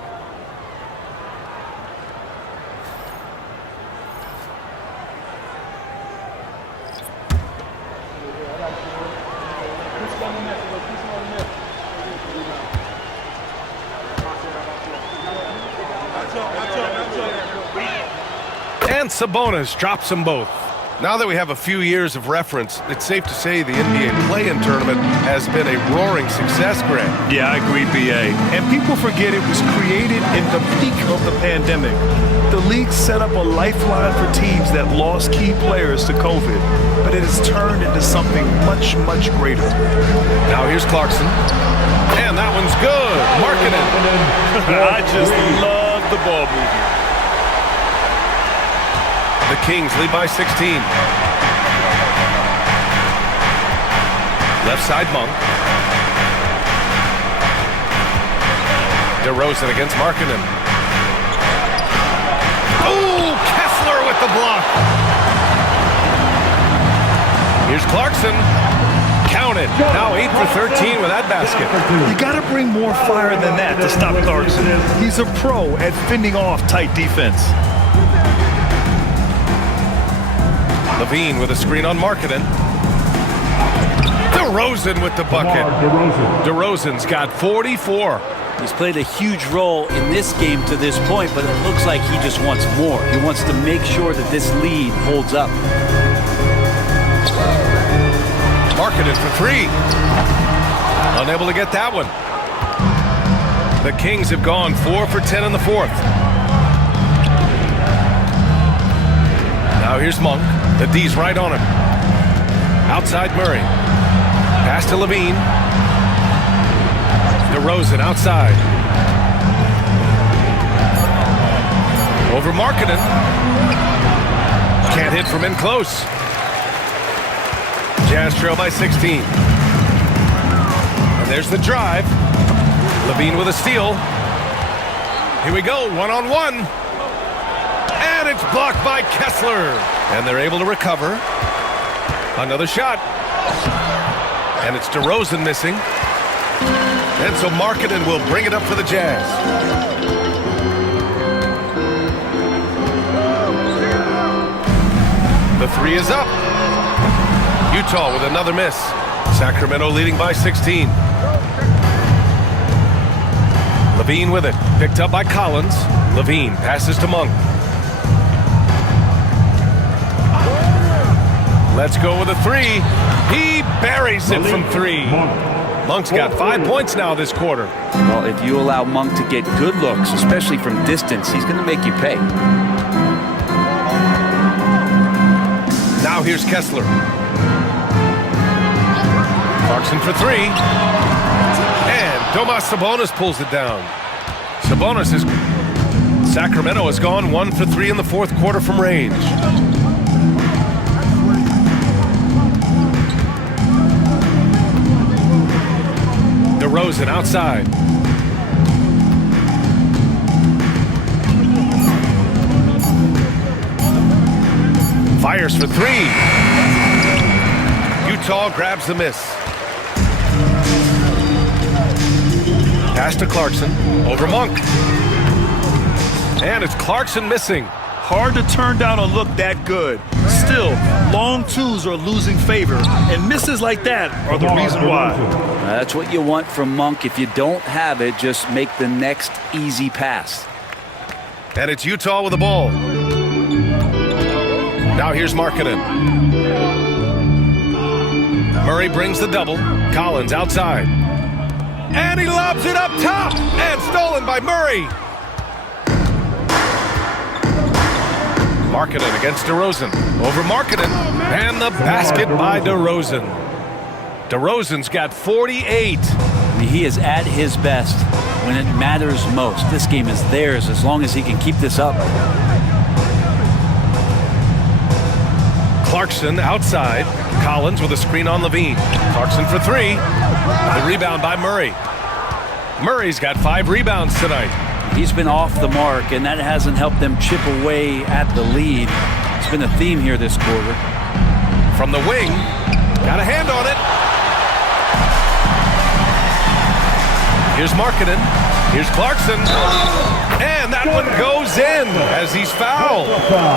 And Sabonis drops them both. Now that we have a few years of reference, it's safe to say the NBA play-in tournament has been a roaring success, Greg. Yeah, I agree, BA. And people forget it was created in the peak of the pandemic. The league set up a lifeline for teams that lost key players to COVID, but it has turned into something much, much greater. Now here's Clarkson. And that one's good. Markkanen. I just love the ball movement. The Kings lead by 16. Left side, Monk. DeRozan against Markkanen. Oh, Kessler with the block. Here's Clarkson. Counted. Now 8 for 13 with that basket. You got to bring more fire than that to stop Clarkson. He's a pro at fending off tight defense. Levine with a screen on Markkanen. DeRozan with the bucket. DeRozan's got 44. He's played a huge role in this game to this point, but it looks like he just wants more. He wants to make sure that this lead holds up. Markkanen for three. Unable to get that one. The Kings have gone 4 for 10 in the fourth. Now here's Monk. The D's right on him. Outside Murray. Pass to Levine. DeRozan outside. Over Markkanen. Can't hit from in close. Jazz trail by 16. And there's the drive. Levine with a steal. Here we go, one-on-one. And it's blocked by Kessler. And they're able to recover. Another shot. And it's DeRozan missing. And so Markkanen will bring it up for the Jazz. The three is up. Utah with another miss. Sacramento leading by 16. Levine with it. Picked up by Collins. Levine passes to Monk. Let's go with a three. He buries it from three. Monk's got 5 points now this quarter. Well, if you allow Monk to get good looks, especially from distance, he's going to make you pay. Now here's Kessler. Clarkson for three. And Domas Sabonis pulls it down. Sacramento has gone 1 for 3 in the fourth quarter from range. DeRozan outside. Fires for three. Utah grabs the miss. Pass to Clarkson. Over Monk. And it's Clarkson missing. Hard to turn down a look that good. Still, long twos are losing favor, and misses like that are the reason why. That's what you want from Monk. If you don't have it, just make the next easy pass. And it's Utah with the ball. Now here's Markkanen. Murray brings the double. Collins outside. And he lobs it up top. And stolen by Murray. Markkanen against DeRozan. Over Markkanen. And the basket by DeRozan. DeRozan's got 48. I mean, he is at his best when it matters most. This game is theirs as long as he can keep this up. Clarkson outside. Collins with a screen on Levine. Clarkson for three. The rebound by Murray. Murray's got 5 rebounds tonight. He's been off the mark, and that hasn't helped them chip away at the lead. It's been a theme here this quarter. From the wing. Got a hand on it. Here's Markkanen. Here's Clarkson. And that one goes in as he's fouled.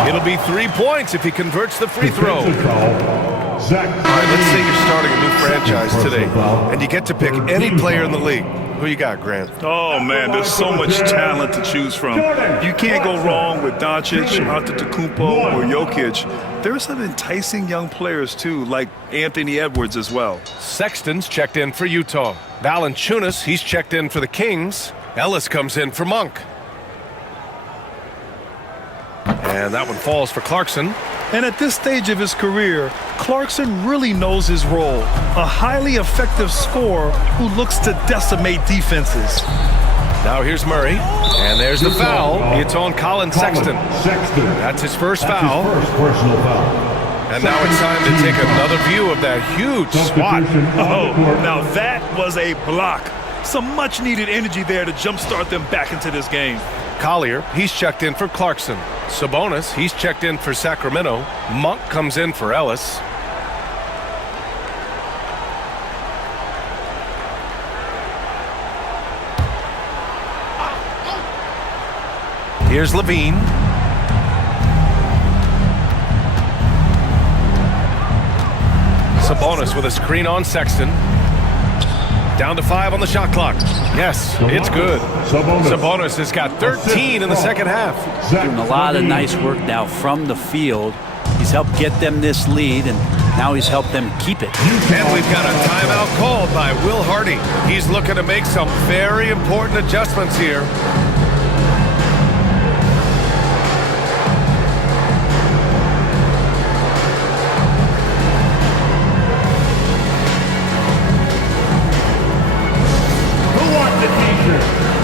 It'll be 3 points if he converts the free throw. All right, let's say you're starting a new franchise today, and you get to pick any player in the league. Who you got, Grant? Oh, man, there's so much talent to choose from. You can't go wrong with Doncic, Antetokounmpo, or Jokic. There are some enticing young players, too, like Anthony Edwards as well. Sexton's checked in for Utah. Valanciunas, he's checked in for the Kings. Ellis comes in for Monk. And that one falls for Clarkson. And at this stage of his career, Clarkson really knows his role. A highly effective scorer who looks to decimate defenses. Now here's Murray, and there's the foul. It's on Colin Sexton. That's his first foul. Personal foul. And now it's time to take another view of that huge swat. Oh, now that was a block. Some much-needed energy there to jumpstart them back into this game. Collier, he's checked in for Clarkson. Sabonis, he's checked in for Sacramento. Monk comes in for Ellis. Here's Levine. Sabonis with a screen on Sexton. Down to 5 on the shot clock. Yes, it's good. Sabonis has got 13 in the second half. Doing a lot of nice work now from the field. He's helped get them this lead, and now he's helped them keep it. And we've got a timeout called by Will Hardy. He's looking to make some very important adjustments here.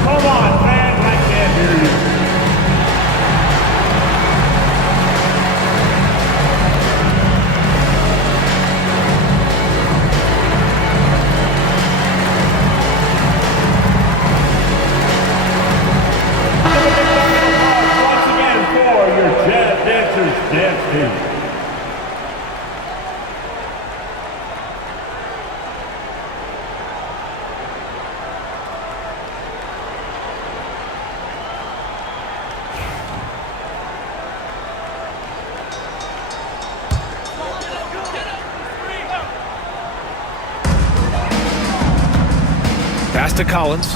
Come on, fans, I can't hear you. Once again for your Jazz Dancers dance team. Pass to Collins,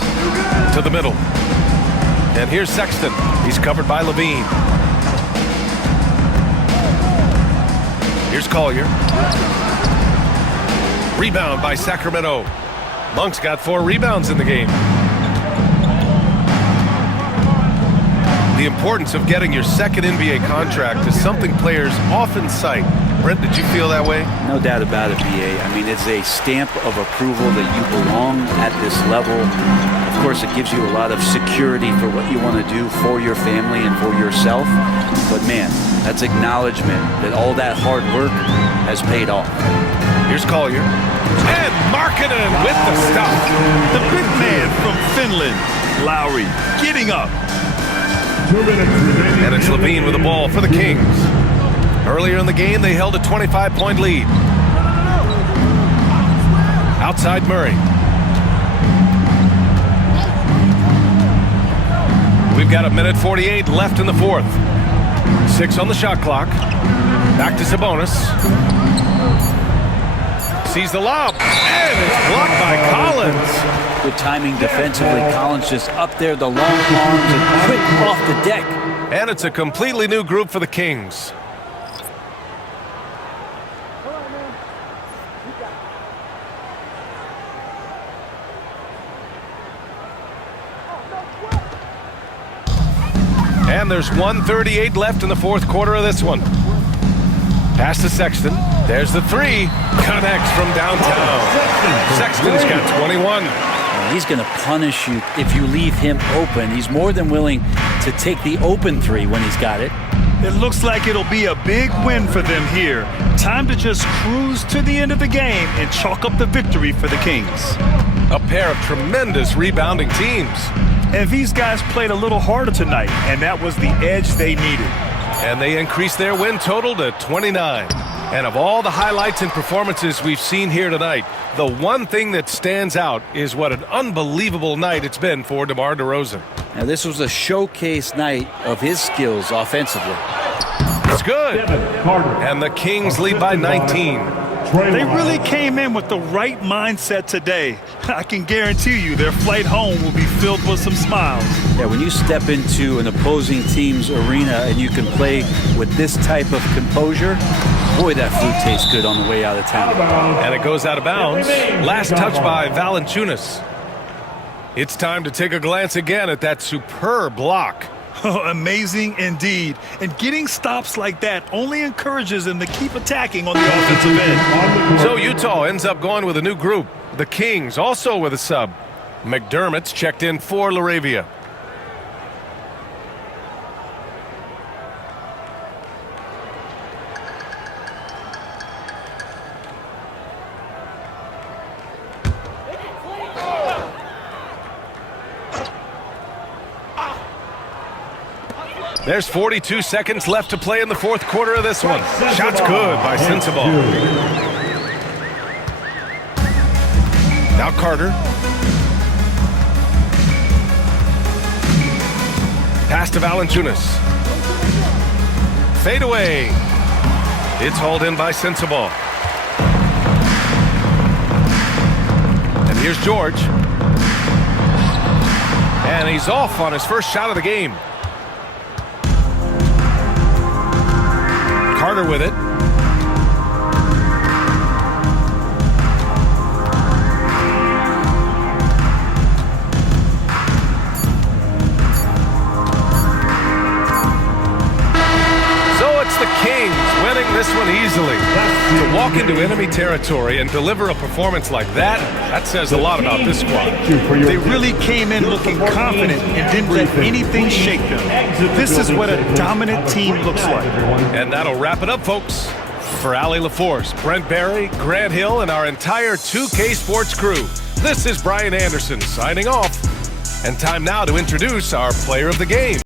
to the middle. And here's Sexton. He's covered by Levine. Here's Collier. Rebound by Sacramento. Monk's got 4 rebounds in the game. The importance of getting your second NBA contract is something players often cite. Brent, did you feel that way? No doubt about it, BA. I mean, it's a stamp of approval that you belong at this level. Of course, it gives you a lot of security for what you want to do for your family and for yourself. But man, that's acknowledgement that all that hard work has paid off. Here's Collier. And Markkanen with the stop. The big man from Finland, Lowry, getting up. 2 minutes remaining. And it's Levine with the ball for the Kings. Earlier in the game, they held a 25-point lead. Outside Murray. We've got 1:48 left in the fourth. 6 on the shot clock. Back to Sabonis. Sees the lob. And it's blocked by Collins. Good timing defensively. Collins just up there, the long arms, and quick off the deck. And it's a completely new group for the Kings. And there's 1:38 left in the fourth quarter of this one. Pass to Sexton. There's the 3. Connects from downtown. Sexton's got 21. He's going to punish you if you leave him open. He's more than willing to take the open 3 when he's got it. It looks like it'll be a big win for them here. Time to just cruise to the end of the game and chalk up the victory for the Kings. A pair of tremendous rebounding teams. And these guys played a little harder tonight, and that was the edge they needed. And they increased their win total to 29. And of all the highlights and performances we've seen here tonight, the one thing that stands out is what an unbelievable night it's been for DeMar DeRozan. Now, this was a showcase night of his skills offensively. It's good. And the Kings lead by 19. They really came in with the right mindset today. I can guarantee you their flight home will be filled with some smiles. Yeah, when you step into an opposing team's arena and you can play with this type of composure, boy, that food tastes good on the way out of town. And it goes out of bounds. Last touch by Valanciunas. It's time to take a glance again at that superb block. Amazing indeed. And getting stops like that only encourages them to keep attacking on the offensive end. So Utah ends up going with a new group. The Kings also with a sub. McDermott's checked in for LaRavia. There's 42 seconds left to play in the fourth quarter of this one. Shot's good by Sensabaugh. Now Carter. Pass to Valanciunas. Fade away. It's hauled in by Sensabaugh. And here's George. And he's off on his first shot of the game. Carter with it. So it's the Kings winning this one easily. To walk into enemy territory and deliver a performance like that, that says a lot about this squad. They really came in looking confident and didn't let anything shake them. This is what a dominant team looks like. And that'll wrap it up, folks. For Allie LaForce, Brent Barry, Grant Hill, and our entire 2K Sports crew, this is Brian Anderson signing off. And time now to introduce our player of the game.